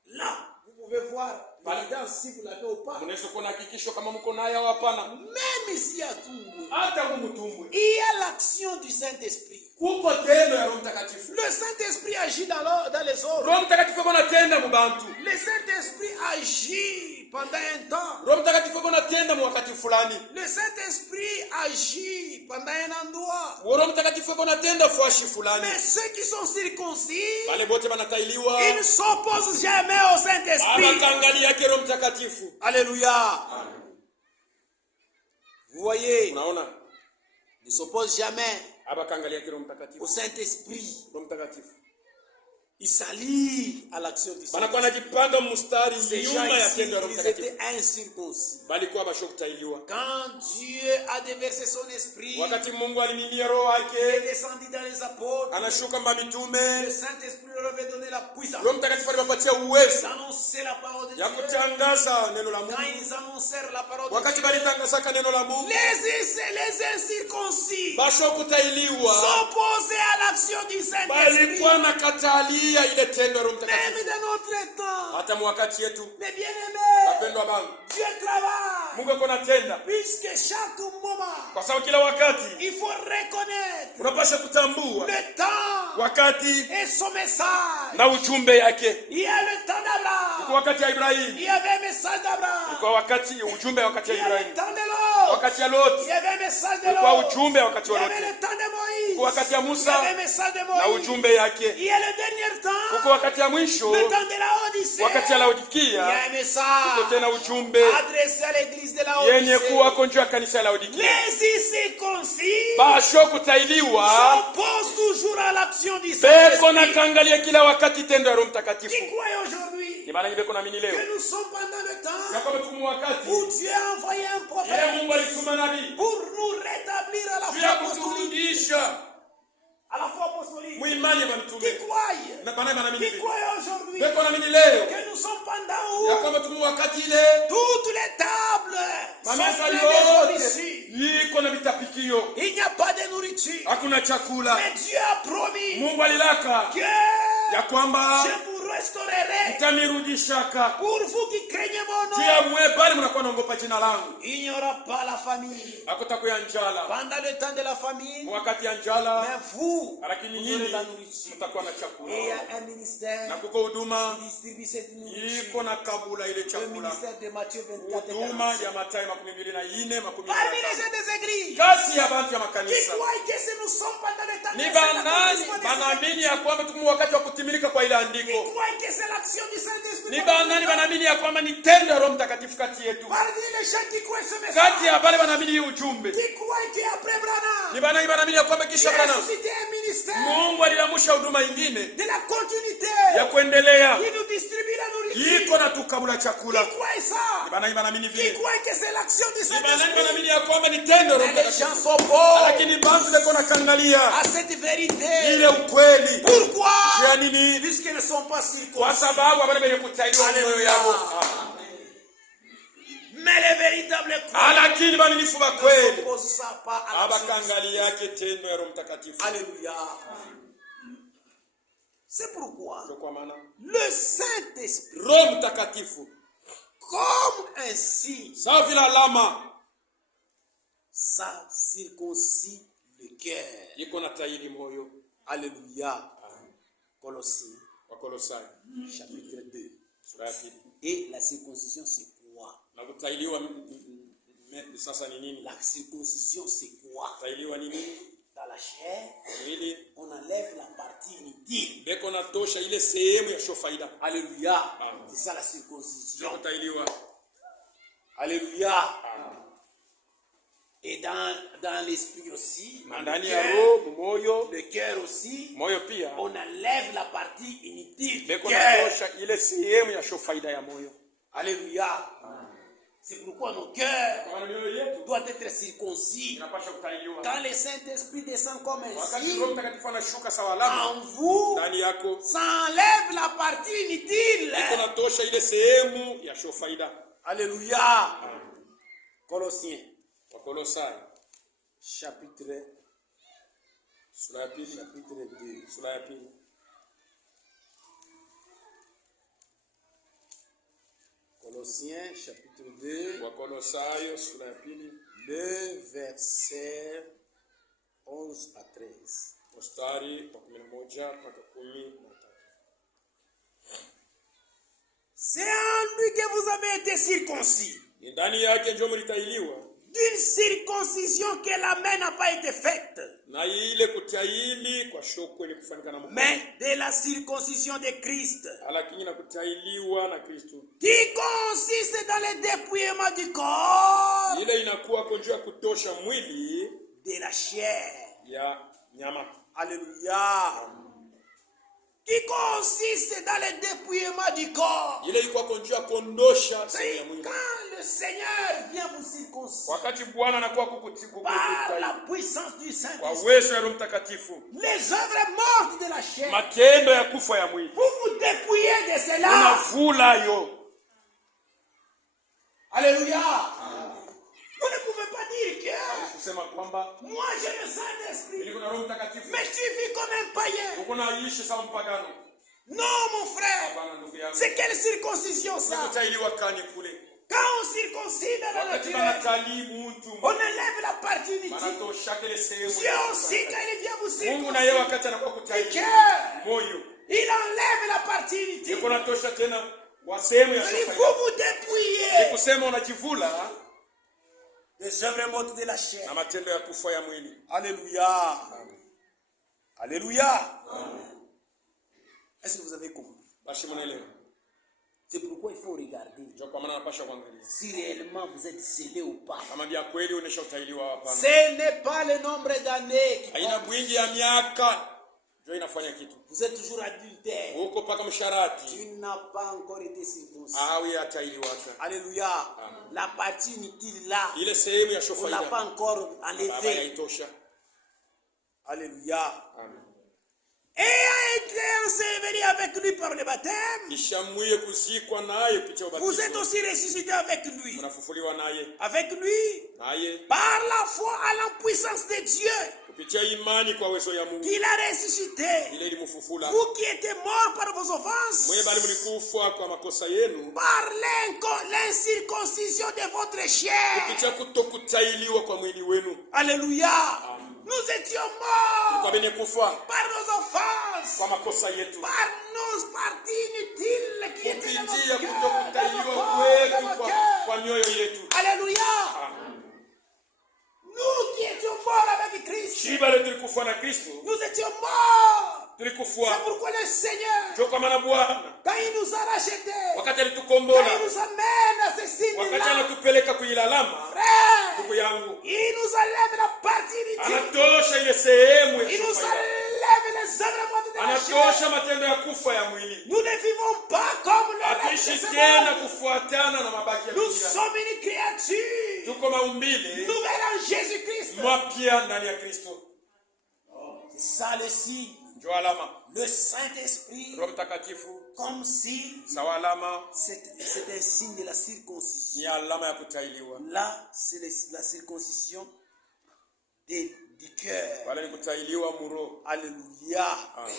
là, vous pouvez voir l'évidence si vous l'avez ou pas. mnaweza kuona hakikisho kama mko nayo au hapana. Même ici à Toungou, Hata mumutumbwe il y a l'action du Saint-Esprit. kuko tendo ya Roho Mtakatifu. Le Saint-Esprit agit dans les hommes. Roho Mtakatifu yuko anatenda mubantu. Le Saint-Esprit agit pendant un temps. Roho Mtakatifu yuko anatenda mu wakati fulani. Le Saint-Esprit agit pendant un endroit. Roho Mtakatifu yuko anatenda fashi fulani. Mais ceux qui sont circoncis, Wale bote banatahiriwa, ils ne s'opposent jamais au Saint-Esprit. abakangalia ke Roho Mtakatifu. Alléluia. Vous voyez, Unaona? ils ne s'opposent jamais Abakangalia ke Roho au Mtakatifu. Saint-Esprit. Roho Mtakatifu. Ils s'allient à l'action du Saint-Esprit. Banakuwa najipanga mstari Ces gens nyuma ya ici, tendo ya Roho ils Mtakatifu. étaient incirconcis. Balikuwa basho kutahiriwa. Quand Dieu a déversé son esprit, Wakati Mungu alimimia roho il est yake, descendu dans les apôtres, anashuka mba le mitume, Saint-Esprit leur avait donné la puissance Roho Mtakatifu aliwapatia uwezo d'annoncer la parole de ya Dieu. kutangaza neno la Quand Mungu. ils annoncèrent la parole de Wakati Dieu, balitangazaka neno la Mungu, les incirconcis basho kutailiwa s'opposaient à l'action du Saint-Esprit. balikuwa na katalia ile tendo ya Roho Même Mtakatifu. de notre temps, Hata mwakati yetu, mes bien-aimés, wapendwa bangu, Dieu travaille. Mungu yuko anatenda, Puisque chaque moment, kwa sababu kila wakati il faut reconnaître unapaswa kutambua le temps wakati et son message. na ujumbe yake. Il y a le temps Kwa d'Abraham. wakati ya Ibrahimu, Il y avait un message d'Abraham. kwa wakati ujumbe wakati Il ya y a le Ibrahimu, temps de Lot. wakati ya Lot, Il y avait un message de kwa Lot. ujumbe wakati Il y wa avait Lot, le temps de Moïse. kwa wakati ya Il y Musa avait un message de na Moïse. ujumbe yake, Il y a le dernier temps. kwa wakati ya mwisho Le temps de la Odyssée. wakati ya Il y a Laodikia, un kwa message tena ujumbe adressé à l'église de la yenye Odyssée. kuwa konjua kanisa ya Laodikia. Les incirconcis Basho kutailiwa s'opposent toujours à l'action du beko na Saint-Esprit. kangalia kila wakati tendo ya Roho Qui Mtakatifu. croit aujourd'hui Ni maana beko naamini leo que nous sommes pendant le na temps kwamba tuko wakati où Dieu a envoyé un ile prophète Mungu alituma nabii pour nous rétablir à la juu foi ya apostolique. kuturudisha À la foi apostolique. muimani ya Qui mitume croient na bana banaamini Qui hivi. croient aujourd'hui Beko naamini leo que nous sommes pendant ya où kwamba tuko wakati ile toutes les tables sont mameza pleines de yote nourriture. iko na vitapikio, Il n'y a pas de nourriture. hakuna chakula. Mais Dieu a promis Mungu alilaka que ya kwamba je vous restaurerai. mtamirudishaka Pour vous qui craignez mon juu ya nom, mwe bali mnakuwa naogopa jina langu. il n'y aura pas la famille. Hakutakuwa njala Pendant le temps de la famine, wakati ya njala, mais vous, lakini vous aurez nyinyi la nourriture. mtakuwa na Et il y chakula. a un ministère Na kuko huduma qui distribue cette nourriture. iko na kabula ile Le chakula, ministère de Matthieu 24 et huduma 45. ya Mathayo 24 makumi Parmi les mbili. gens des églises, Kasi ya bantu ya qui makanisa croient que si nous sommes pendant le temps ni de banani cet banaamini ya kwamba tuko wakati wa kutimilika kwa ile qui andiko. croient que c'est l'action du Saint-Esprit. Ni banani banaamini ya kwamba ni tendo ya Roho Mtakatifu kati yetu, Parmi les gens qui croient ce message, kati ya bale banaamini hii ujumbe. qui croient qu'après Branham, Ni banani banaamini ya kwamba il kisha a Branham suscité un ministère Mungu aliamsha huduma ingine de la continuité ya kuendelea, qui nous distribue la nourriture. iko na tukabula chakula. Qui croient ça? Ni banani banaamini Qui vile, croient que c'est l'action du ni banani Saint-Esprit? banaamini ya kwamba ni tendo ya Roho Mais les gens Mtakatifu, s'opposent lakini bantu beko na kangalia à cette vérité. ile ukweli. Pourquoi? Ya nini? Puisqu'ils ne sont pas Kwa circoncis. sababu abale benye kutaidiwa mioyo yabo, Mais les véritables croyants lakini baninifu ba ne kweli s'opposent pas à l'action du abakangalia yake tendo ya Roho Mtakatifu. Alléluia. C'est pourquoi Ndio kwa maana le Saint-Esprit, Roho Mtakatifu comme un signe, sawa vile alama ça circoncis le cœur. iko na tairi moyo. Alléluia. Colossiens, Wakolosai chapitre 2. sura ya pili. Et la circoncision, c'est quoi? Na kutailiwa sasa ni nini? La circoncision, c'est quoi? Kutailiwa ni nini? Dans la chair, Mwili on enlève la partie inutile. beko na tosha ile sehemu ya shofaida. Alléluia. Amen. C'est ça la Ndio circoncision. kutailiwa. Alléluia. Et dans l'esprit aussi, Na dans ndani le ya cœur, roho, moyo, le cœur aussi, moyo pia on enlève la partie inutile. du beko na cœur. tosha ile sehemu ya shofaida ya moyo. Alléluia. C'est pourquoi nos cœurs Kwa maana mioyo yetu doivent être circoncis. inapaswa kutailiwa. Quand le Saint-Esprit descend comme un Wakati signe Roho Mtakatifu anashuka sawa alama en vous, ndani yako, ça enlève la partie inutile. beko na tosha ile sehemu ya shofaida. Alléluia. Colossiens, Wakolosai chapitre sura ya pili, 2. sura ya pili. Colossiens, chapitre 2, Wakolosayo sura ya pili le verset 11 à 13. mstari wa 11 mpaka 13. C'est en lui que vous avez été circoncis. Ni ndani yake ndio mlitailiwa, D'une circoncision que la main n'a pas été faite, na ile kutaili kwa shoko ile kufanyika na Mungu, mais de la circoncision de Christ, lakini na kutailiwa na Kristo, qui consiste dans le dépouillement du corps ile inakuwa konjua kutosha mwili de la chair. ya nyama. Alléluia. qui consiste dans le dépouillement du corps. ile ilikuwa konjia kondosha sehemu ya mwili. Quand le Seigneur vient vous circoncire Wakati Bwana anakuwa par la puissance du kwa Saint-Esprit, uwezo ya Roho Mtakatifu, les œuvres mortes de la chair, matendo ya kufa ya mwili vous vous dépouillez de cela. unavula yo. Alléluia. Vous ne pouvez pas dire que Kusema kwamba moi j'ai le Saint-Esprit, ili kuna Roho Mtakatifu mais tu vis comme un païen. uko naishi sawa mpagano. Non, mon frère. Hapana ndugu yangu. C'est quelle circoncision ça? Kutailiwa kani kule. Quand on circoncide dans la Wakati nature, banatali mtu on enlève la partie inutile. banatosha kile sehemu. Dieu aussi, quand il vient vous Mungu na yeye circoncire, wakati anakuwa le kutaili cœur, moyo, il enlève la partie inutile. yuko natosha tena wa sehemu ya Il sofa. faut vous Ni dépouiller kusema unajivula des œuvres mortes de la chair. na matendo ya kufa ya mwili. Alléluia. Alléluia. Est-ce que vous avez compris? Basi mnaelewa. C'est pourquoi il faut regarder Ndio kwa maana napasha kuangalia. si réellement vous êtes scellé ou pas. Kama bia kweli unesha utailiwa hapana. Ce n'est pas le nombre d'années qui Haina compte. bwingi ya miaka ndio inafanya kitu. Vous êtes toujours adultère. Huko paka msharati. Tu n'as pas encore été circoncis. Awi atailiwa hata. Alléluia. La partie inutile là, Ile sehemu ya on shofa l'a ile. pas encore Baba enlevée. yaitosha. Alléluia. Amen. Et a été enseveli avec lui par le baptême. Ishamuye kuzikwa naye kupitia Vous êtes ubatizo. aussi ressuscité avec lui. Unafufuliwa naye. Avec lui, Naye par la foi à la puissance de Dieu, kupitia imani kwa uwezo ya Mungu. qu'il a ressuscité. Ile ilimfufula. Vous qui étiez morts par vos offenses, Mwe bali mlikufa kwa makosa yenu. par l'incirconcision de votre chair. Kupitia kutokutailiwa kwa mwili wenu. Alléluia. Nous étions morts Kwa bene kufa par nos offenses, kwa makosa yetu. par nos parties inutiles qui étaient dans Kupitia nos kutokutailiwa cœurs, dans kwetu nos cœurs. kwa mioyo yetu. Alléluia. Nous qui étions morts avec Christ, Shiba le tulikufa na Kristo. nous étions morts. C'est Tulikufa. pourquoi le Seigneur, Ndio kwa maana Bwana quand il nous a rachetés, wakati quand alitukombola, il nous amène à ce wakati signe-là, anatupeleka kuilalama, frère, ndugu yangu, il nous enlève la partie inutile. anatosha ile sehemu ya Il nous kufa. enlève les œuvres mortes de la chair. Anatosha matendo ya kufa ya mwili. Nous ne vivons pas comme le reste Hatuishi de ce tena monde. kufuatana na mabaki ya Nous dunia. sommes une créature Tuko maumbile nouvelle en Jésus-Christ. mapya ndani ya Kristo. C'est ça le signe. Ndio alama. Le Saint-Esprit, Roho Mtakatifu comme si sawa alama c'est un signe de la circoncision. ni alama ya kutailiwa. Là, c'est la circoncision du cœur. Wala ni kutailiwa muro. Alléluia. Amen.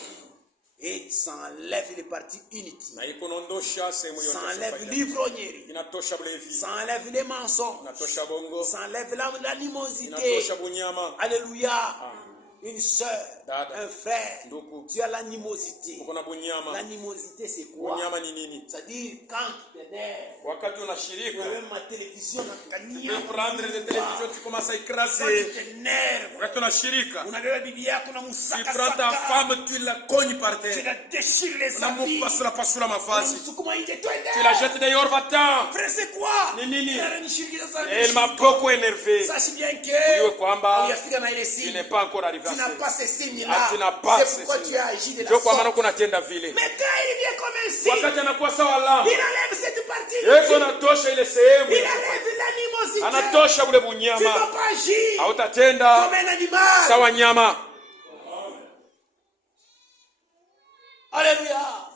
Et ça enlève les parties inutiles. Na ikonondosha sehemu yote. Ça ya enlève faida. l'ivrognerie. Inatosha bulevi. Ça enlève les mensonges. Inatosha bongo. Ça enlève l'animosité. Inatosha bunyama. Alléluia. Une sœur, Dada. un frère, Ndugu. tu as l'animosité. Uko na bunyama. L'animosité, c'est quoi? Bunyama ni nini? C'est-à-dire, quand tu t'énerves, Wakati tu unashirika, as même ma télévision, tu peux prendre de télévision, tu commences à quand tu écraser. t'énerves, Wakati unashirika, unabeba bibi yako na tu musaka prends ta saka, femme, tu la cognes par tu terre. la déchires les habits, Unamupasula pasula mavazi. unamsukuma nje, Tu la twende. jettes dehors, va-t'en. Frère, c'est quoi? Ni nini? Frère, nishirikisha sana, Elle m'a beaucoup énervé. sache bien Ujue que kwamba haujafika na ile tu signe. n'es pas encore arrivé à Tu n'as ça. pas ces signes-là. Tu n'as pas C'est ces pourquoi tu as signes. agi de la Ndio kwa maana sorte. kunatenda vile. Mais quand il vient comme un signe, Wakati anakuwa sawa alama, il enlève cette partie. Yesu anatosha ile sehemu. Il enlève l'animosité. Anatosha ule Tu ne bunyama. vas pas agir Hautatenda comme un animal. sawa nyama. Alléluia.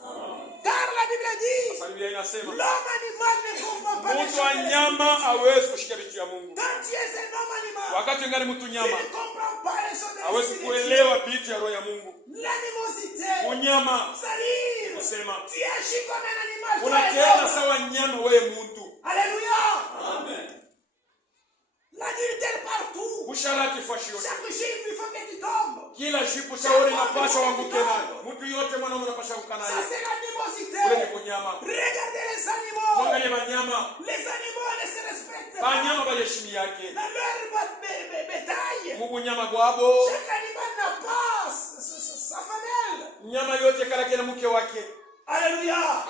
Car la Bible dit, Sasa Biblia inasema l'homme animal ne comprend pas les mtu wa choses. nyama hawezi kushika vitu ya Mungu. Quand tu es un homme animal, Wakati ungali mtu tu nyama ne comprends pas les choses de hawezi l'esprit de kuelewa vitu ya roho ya Mungu. Dieu. L'animosité, Unyama c'est-à-dire, kusema tu agis comme un animal. toi et unatenda l'homme. sawa nyama wewe mtu. Alléluia. L'adultère partout. Usharati fashi yote. Chaque jour, il faut que tu tombes. Kila jipu shauri napasha wanguke nayo. Mtu yote mwanaume anapasha kukaa Ça, naye. c'est l'animosité. Ule ni kunyama. Regardez les animaux. Mwangalie wanyama. Les animaux ne se respectent pas. Banyama bali heshima yake. Dans leur bétail, Mungu nyama gwabo. chaque animal n'a pas sa femelle. Nyama yote kalake na mke wake. Alléluia.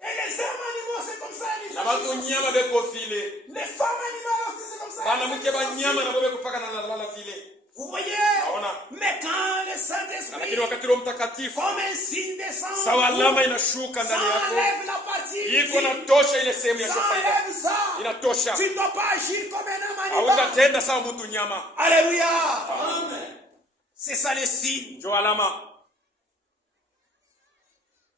Et les hommes animaux, c'est comme ça. Na watu nyama beko vile. Les femmes animales aussi, c'est comme ça. Bana mke ba nyama na bobe kupaka na lala vile. Vous voyez? Naona. Mais quand le Saint-Esprit lakini wakati Roho Mtakatifu comme un signe descend, sawa en vous, alama inashuka ça ndani yako, enlève la partie iko inutile. natosha ile sehemu ya Ça faida, enlève ça. inatosha. Tu ne dois pas agir comme un homme animal. Hautatenda sawa mtu nyama. Alléluia. C'est ça le signe. Ndio alama.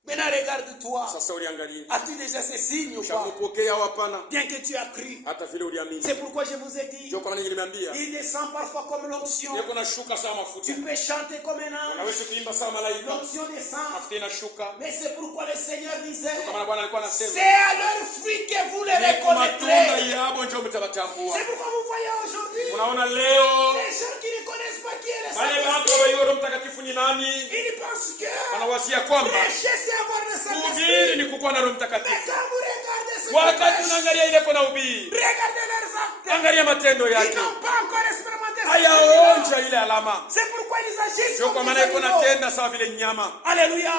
Maintenant regarde-toi. Sasa uliangalia, As-tu déjà ces signes ou pas? ushamupokea au hapana? Bien que tu as cru. Hata vile uliamini. C'est pourquoi je vous ai dit, Ndio kwa nini nilimwambia, il descend parfois comme l'onction. yeko nashuka sawa mafuta. Tu peux chanter comme un ange. Unaweza kuimba sawa malaika. L'onction descend. Mafuta inashuka. Mais c'est pourquoi le Seigneur disait, Kama Bwana alikuwa anasema, c'est à leur fruit que vous les ni kwa matunda reconnaîtrez. yabo ndio mtabatambua. C'est pourquoi vous voyez aujourd'hui, Unaona leo les gens qui ne connaissent pas qui est le wale watu Saint-Esprit, wa Roho Mtakatifu ni nani, ils pensent que wanawazia kwamba prêcher c'est avoir le Saint-Esprit. kuhubiri ni kukuwa na Roho Mais Mtakatifu. quand vous regardez ce Wakati qu'ils prêchent, unaangalia ile kona ubiri, regardez leurs actes, angalia matendo ils yake, n'ont pas encore expérimenté ce hayaonja ile alama. C'est pourquoi ils agissent Sio kwa comme maana des iko animaux. natenda sawa vile nyama. Alléluia.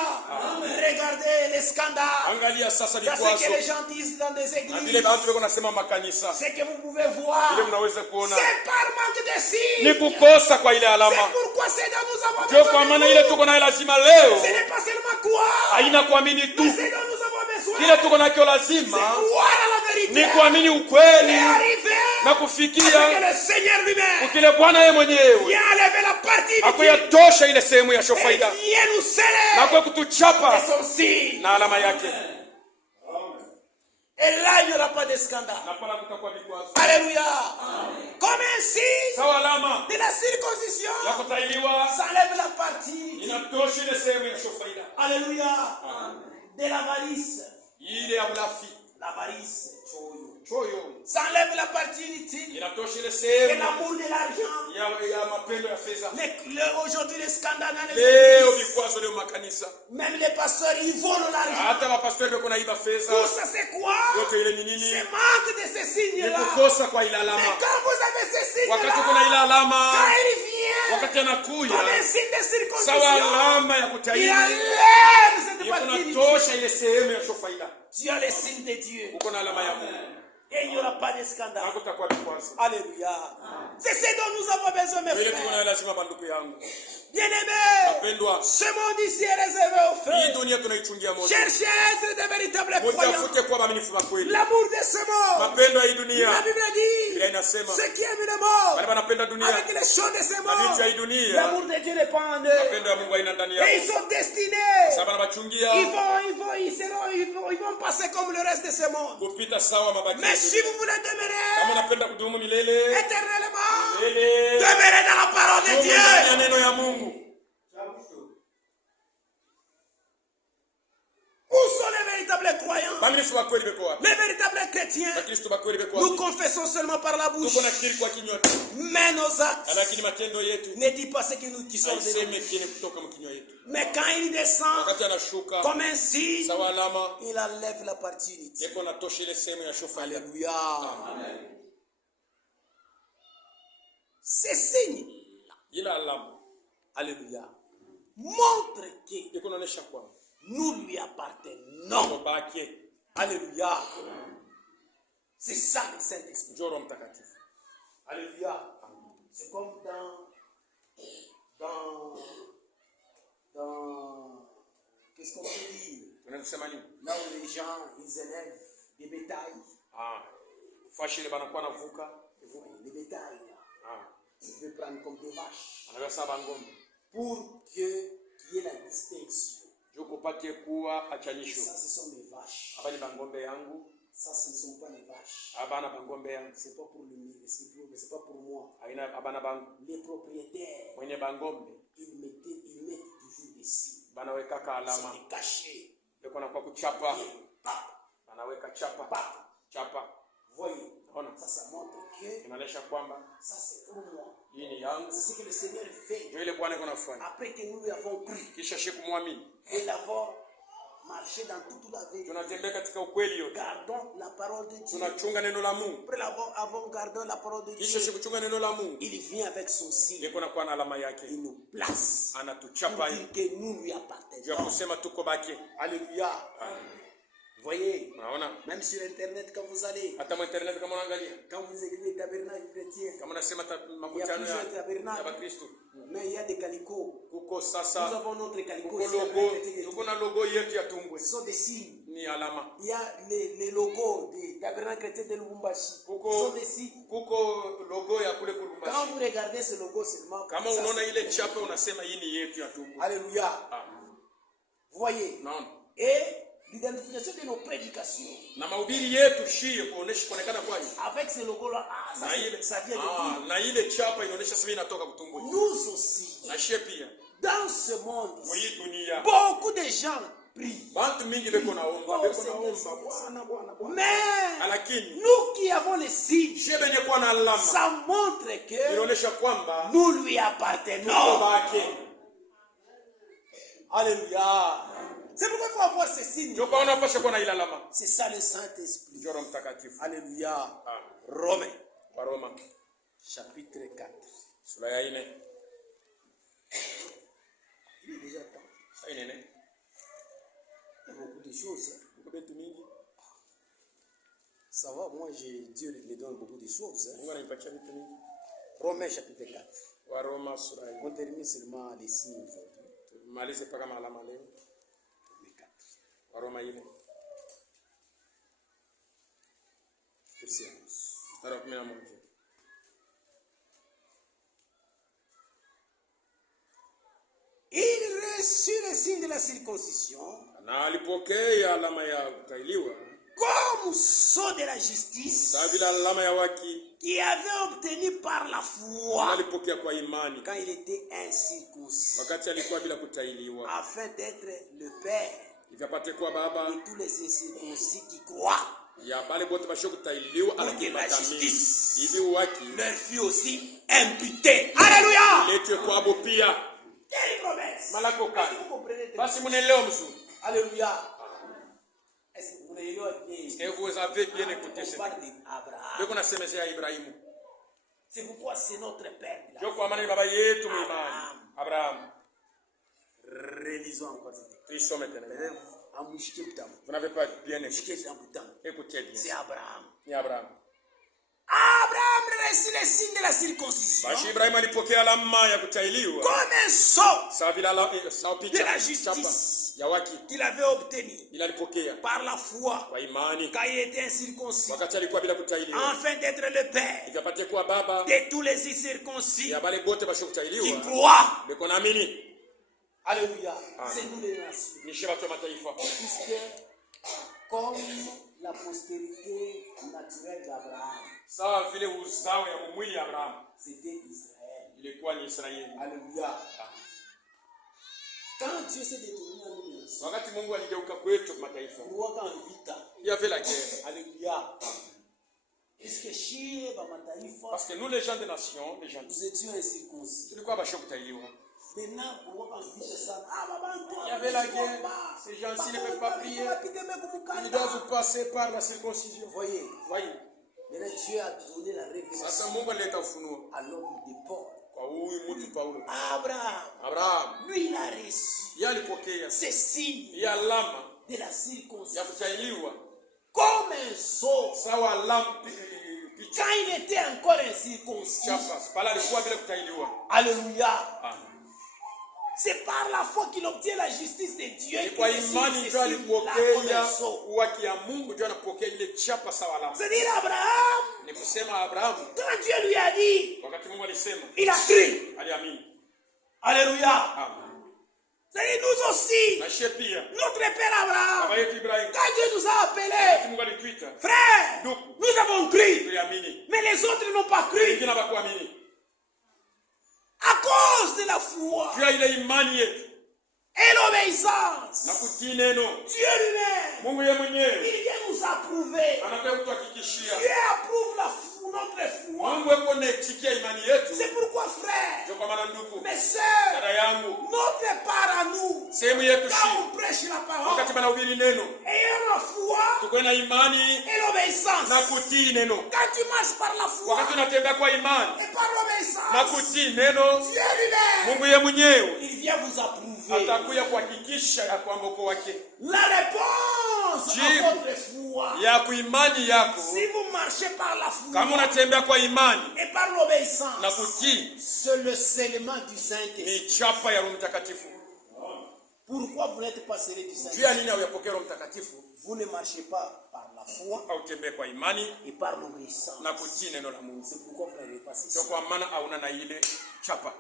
Regardez les scandales. Angalia sasa Dans ce que vikwazo les gens disent dans des na vile églises. watu wako nasema makanisa, Ce que vous pouvez voir. vile mnaweza kuona C'est par manque de signes. ni kukosa kwa ile C'est alama. pourquoi c'est dont nous avons Ndio kwa besoin. maana ile tuko nayo lazima leo Ce n'est pas seulement croire. haina kuamini Mais tu, c'est dont nous avons besoin. kile tuko nacho C'est lazima croire à la vérité. ni kuamini Et ukweli arriver na à ce que kufikia le Seigneur lui-même ukile Bwana yeye mwenyewe vient enlever la partie inutile. akuyatosha ile sehemu ya Et shofaida vient nous na sceller kwa kutuchapa de son signe. na alama yake, Et là, il n'y aura pas de scandale. na pala kutakuwa vikwazo. Alléluia. Comme un signe Sawa alama de la circoncision, ya kutailiwa ça enlève la partie. inatosha ile sehemu ya shofaida, Alléluia. De l'avarice. ile ya ulafi L'avarice. choyo, Ça enlève la partie inutile. inatosha ile De sehemu l'amour de l'argent. ya mapendo ya fedha. Aujourd'hui, les scandales dans les Leo églises. vikwazo leo makanisa, Même les pasteurs, ils volent l'argent. hata mapastori wako naiba Tout fedha. ça, c'est quoi? Yote ile ni nini? C'est manque de ces Ni signes-là. kukosa kwa ile Mais alama. quand vous avez ces Wakati kuna ile signes-là, alama, quand il vient, wakati anakuya comme un signe de sawa circoncision, alama ya il kutaili, enlève cette partie kunatosha inutile. ile sehemu ya shofaida. Tu as les signes de Dieu. Uko na alama yako, Et il n'y aura pas de scandale. hakutakuwa vikwazo. Alléluia. C'est ce dont nous avons besoin, mes Ile tuko frères. nayo lazima, banduku yangu Bien-aimés, pendwa, ce monde ici est réservé aux hii faits. dunia tunaichungia moto. Cherchez à être de véritables croyants. Mtafute kuwa waaminifu wa kweli. L'amour de ce monde. Mapendo ya hii La dunia, Bible dit, Biblia inasema ceux qui aiment le monde, wale wanapenda dunia, avec les choses de ce vitu monde, ya hii dunia, l'amour de Dieu n'est pas en eux. mapendo ya Mungu haina ndani yao. Et ils sont destinés. Sasa wanabachungia Ils vont passer comme le reste de ce monde. kupita sawa mabaki. Mais si vous voulez Kama demeurer unapenda kudumu milele, éternellement, milele demeurez dans la parole de Mungu ndani ya Dieu. neno ya Mungu. Où sont les véritables croyants? Waaminifu wa kweli beko wapi? Les véritables chrétiens. Wakristo wa kweli beko Nous wapi? confessons seulement par la bouche. Tuko na kiri kwa kinywa tu, Mais nos actes lakini matendo yetu ne disent pas ce qui sort de nous. haiseme kile kutoka mkinywa yetu. Mais quand il descend Wakati anashuka comme un signe, sawa alama, il enlève la partie inutile. yeko natosha ile sehemu ya shofa. Alléluia. Ces signes, Ile alama alléluia, montrent que yeko naonesha kwamba nous lui appartenons. tubaki Alléluia. C'est ça le Saint-Esprit. njoo Roho Mtakatifu. Alléluia. C'est comme qu'est-ce qu'on peut dire? Tunasema nini? Là où les gens, ils élèvent des bétails. Fashi ile banakuwa navuka, Les bétails, ils veulent prendre comme des vaches. anaweza bangombe. Pour qu'il y ait la distinction. Njoo kupate kuwa achanisho. Ça, ce sont mes vaches. Hapa ni bangombe yangu, Ça, ce ne sont pas les vaches. hapa na bangombe yangu. C'est pas pour c'est pas pour moi. Haina hapana bangu. Les propriétaires, Mwenye bangombe ils mettent toujours des signes. banaweka Ils alama. sont cachés. Yeko na kwa kuchapa. Pap, Banaweka chapa. pap. Chapa. Voyez. Ona. Ça montre que Inaonyesha kwamba ça, c'est pour moi. hii ni yangu. C'est ce que le Seigneur fait. Ndio ile Bwana iko nafanya. Après que nous lui avons cru Kisha shi kumwamini. et l'avons marché dans toute la vérité. Tunatembea katika ukweli yote. Gardons la parole de Dieu. Tunachunga neno la Mungu. Après avons gardé la parole de Kisha shi Dieu, kuchunga neno la Mungu. il vient avec son signe. Yeko na kwa na alama yake. Il nous place pour Anatuchapa dire que nous lui ndio appartenons. kusema tuko baki. Alléluia. Voyez, Unaona? même sur internet quand vous allez, Hata mu internet kama unaangalia. quand vous écrivez tabernacle chrétien, Kama unasema il y a makutano plusieurs ya tabernacles, Bakristo. mais il y a des calicots. Kuko Nous sasa avons notre calicot. kuko c'est la logo, chrétien. tuko na logo yetu ya Tumbwe. Ce sont des signes. Ni alama. Il y a les logos des tabernacles chrétiens de Lubumbashi. Ce sont des signes. Kuko logo ya kule Quand Lubumbashi. vous regardez ce logo seulement, Kama ça, unaona c'est- ile chapa unasema hii ni yetu ya Tumbwe. Alléluia. Ah, Vous voyez. naona. Et l'identification de nos prédications Na mahubiri yetu shie kuonekana kwayo. avec ce logo-là, ça, Na ile ça vient de qui? na ile chapa inaonyesha sasa inatoka Kutumbwe. Nous aussi, Na shie pia. dans ce monde, Mwi dunia. beaucoup de gens prient. Bantu mingi beko naomba, Oh, beko Seigneur, naomba. Seigneur, Bwana, Bwana, Bwana. Mais Lakini nous qui avons les signes, shie benye kuwa na alama. ça montre que Inaonyesha kwamba nous lui appartenons. bake. Alléluia. C'est pourquoi il faut avoir ces signes. Ndio kwa unapaswa kuwa na ile alama. C'est ça le Saint-Esprit. Roho Mtakatifu. Alléluia. Ah, Romains, kwa Roma chapitre 4. sura ya 4. Il est déjà temps. Sasa inene. Il y a beaucoup de choses. Kuko vitu mingi. Ça va, moi, Dieu me donne beaucoup de choses. Mungu ananipatia vitu mingi. Romains, chapitre 4. Wa Roma sura ya 4. On termine seulement les signes aujourd'hui. Malize paka alama leo. Romains 4. Wa Roma ile. Verset 11. Mstari wa 11. Il reçut le signe de la circoncision Na alipokea alama ya kutailiwa. comme sceau de la justice Sawa vile alama ya haki qu'il avait obtenu par la foi alipokea kwa imani quand il était incirconcis, wakati alikuwa bila kutailiwa. afin d'être le père Ikapate kuwa baba de tous les incirconcis qui croient. ya bale bote basho kutailiwa Pour que lakini la batamini. justice Hivi haki leur fut aussi imputée. Alléluia! letwe kwabo pia. Quelle promesse! Malako Est-ce kani. que vous comprenez? Basi mnaelewa mzuri. Alléluia! Est-ce que vous voulez bien? Et vous avez bien écouté On ce parle que d'Abraham. kuna semezea Ibrahimu. C'est pourquoi c'est notre père. Ndio kwa maana ni baba yetu mwimani Abraham. Relisons encore cette écriture. Tuisome tena. Amouchike putain. Vous n'avez pas bien écouté. Amouchike putain. Écoutez bien. C'est Abraham. Ni Abraham. Abraham reçut le signe de la circoncision Basi Ibrahimu alipokea alama ya kutailiwa. comme un sceau Sawa vile sawa de picha la chapa justice ya haki qu'il avait obtenu bila alipokea par la foi kwa imani quand il était incirconcis, wakati alikuwa bila kutailiwa. afin d'être le père Ikapate kuwa baba de tous les incirconcis ya bale bote basho qui kutailiwa. croient. Beko naamini Alléluia. Amen. C'est nous les nations. ni sheba tu mataifa. Puisque comme la postérité naturelle d'Abraham, Sawa vile uzao ya mwili ya Abraham c'était Israël. ilikuwa ni Israeli. Alléluia. Quand Dieu s'est détourné à nous, Wakati Mungu aligeuka kwetu kwa mataifa. nous en vita. Il y avait la guerre. Alléluia. Puisque chez Bamataifa, Parce que nous les gens des nations, les gens nous étions incirconcis. tulikuwa basho kutailiwa. Maintenant, pour en vita ça, Il y avait la guerre. Ces gens-ci ne peuvent pas prier. Ils doivent passer par la circoncision. Voyez, Voyez. maintenant Dieu a donné la révélation Sasa Mungu alileta ufunuo à l'homme de Paul. kwa huyu mtu Paulo. Abraham, Abraham lui, il a reçu yeye alipokea ces signes hii alama de la ya circoncision kutailiwa comme un sceau. sawa alama picha Quand il était encore incirconcis, chapa pala alikuwa bila kutailiwa. alléluia, Ah. c'est par la foi qu'il obtient la justice de Dieu. Ni qu'il kwa reçut imani ces ndio signes-là comme alipokea un sceau. uwaki ya Mungu, ndio anapokea ile chapa sawa alama. C'est-à-dire Abraham, Ni kusema Abrahamu quand Dieu lui a dit, wakati Mungu alisema il a cru. aliamini. Alléluia. Amen. C'est-à-dire nous aussi, Na shie pia notre père Abraham, baba yetu Ibrahim quand Dieu nous a wakati appelés, Mungu alituita frère, ndugu nous avons cru, tuliamini, mais les autres n'ont pas cru. wengine hawakuamini. À cause de la foi Juu ya ile imani yetu et l'obéissance, na kutii neno, Dieu lui-même, Mungu yeye mwenyewe il vient nous approuver. anakuja kutuhakikishia. Dieu approuve notre foi. Mungu yuko anaitikia imani yetu. C'est pourquoi, frère, Ndio kwa maana ndugu, mes sœurs, dada yangu, notre part à nous, sehemu yetu quand shi on prêche la wakati parole, banahubiri neno, ayant la foi tuko na imani et l'obéissance. na kutii neno. Quand tu marches par la foi Wakati unatembea kwa imani et par na l'obéissance, kutii neno, Dieu lui-même, Mungu yeye mwenyewe il vient vous approuver. atakuya kuhakikisha ya kwamba uko wake. La réponse à votre foi. Ya kuimani yako. Si vous marchez par la foi. Kama unatembea kwa imani. Et par l'obéissance. Na kutii. C'est le scellement du Saint-Esprit. Ni chapa ya Roho Mtakatifu. Pourquoi vous n'êtes pas scellé du Saint-Esprit? Juu ya nini huyapokea Roho Mtakatifu? Vous ne marchez pas par la foi. Au tembea kwa imani. Et par l'obéissance. Na kutii neno la Mungu. C'est pourquoi vous n'avez pas ceci. Ndio kwa maana hauna na ile chapa.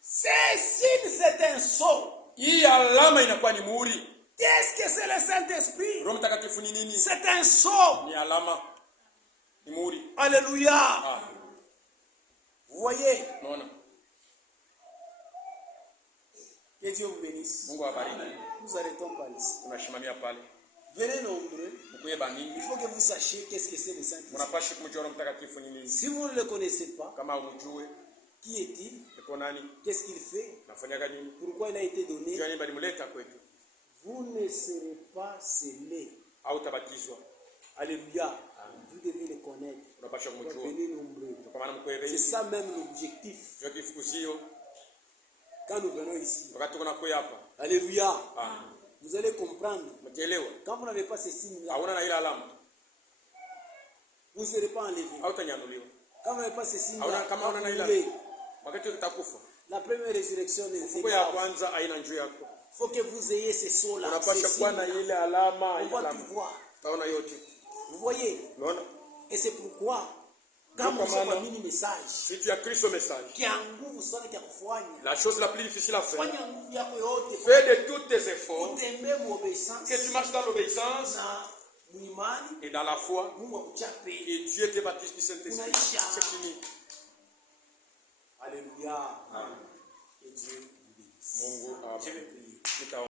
C'est signe, c'est un sceau. Hii alama inakuwa ni muhuri. Qu'est-ce que c'est le Saint-Esprit? Roho Mtakatifu ni nini? C'est un sceau. Ni alama. Ni muhuri. Alléluia. Ah. Vous voyez? Naona. Que Dieu vous bénisse. Mungu awabariki. Nous arrêtons par ici. Tunashimamia pale. Venez nombreux. Mkuye baningi. Il faut que vous sachiez qu'est-ce que c'est le Saint-Esprit. Mnapaswa kumjua Roho Mtakatifu ni nini. Si vous ne le connaissez pas, Kama umjue, qui est-il? yuko nani? Qu'est-ce qu'il fait? Nafanyaga nini? Pourquoi il a été donné? Jua nini balimuleta kwetu? Vous ne serez pas scellés. Au tabatizwa. Alléluia. Vous devez le connaître. Unapaswa kumjua. Venez nombreux. Kwa maana mkuye C'est wengi. ça même l'objectif. Jua kifukuzio. Quand nous venons ici. Wakati kuna kuya hapa. Alléluia. Ah. Vous allez comprendre. Mtaelewa. Quand vous n'avez pas ces signes-là, Hauna na ile alama. vous ne serez pas enlevé. Au tanyanuliwa. Quand vous n'avez pas ces signes-là, Hauna kama hauna na ile vous mourrez. alama. Wakati utakufa. La première résurrection est Fuko ya kwanza haina njoo yako. Il faut que vous ayez ces sceaux-là. Unapaswa kuwa na ile alama, On ile va alama. tout voir. Taona yote. Vous voyez? Unaona? Et c'est pourquoi, quand nous avons un mini message, Si tu as Kristo message. qui a un goût, vous savez qu'il y a kufanya. La chose la plus difficile à faire. Fanya nguvu yako yote. Fais de tous tes efforts. Utembee muobéissance. Que tu marches dans l'obéissance Na muimani. et dans la foi. Mungu akuchape. Et Dieu te baptise du Saint-Esprit. Unaisha. C'est fini. Alléluia. Amen. Et Dieu vous bénisse. Mungu Je vais awabariki. prier. Nitaomba.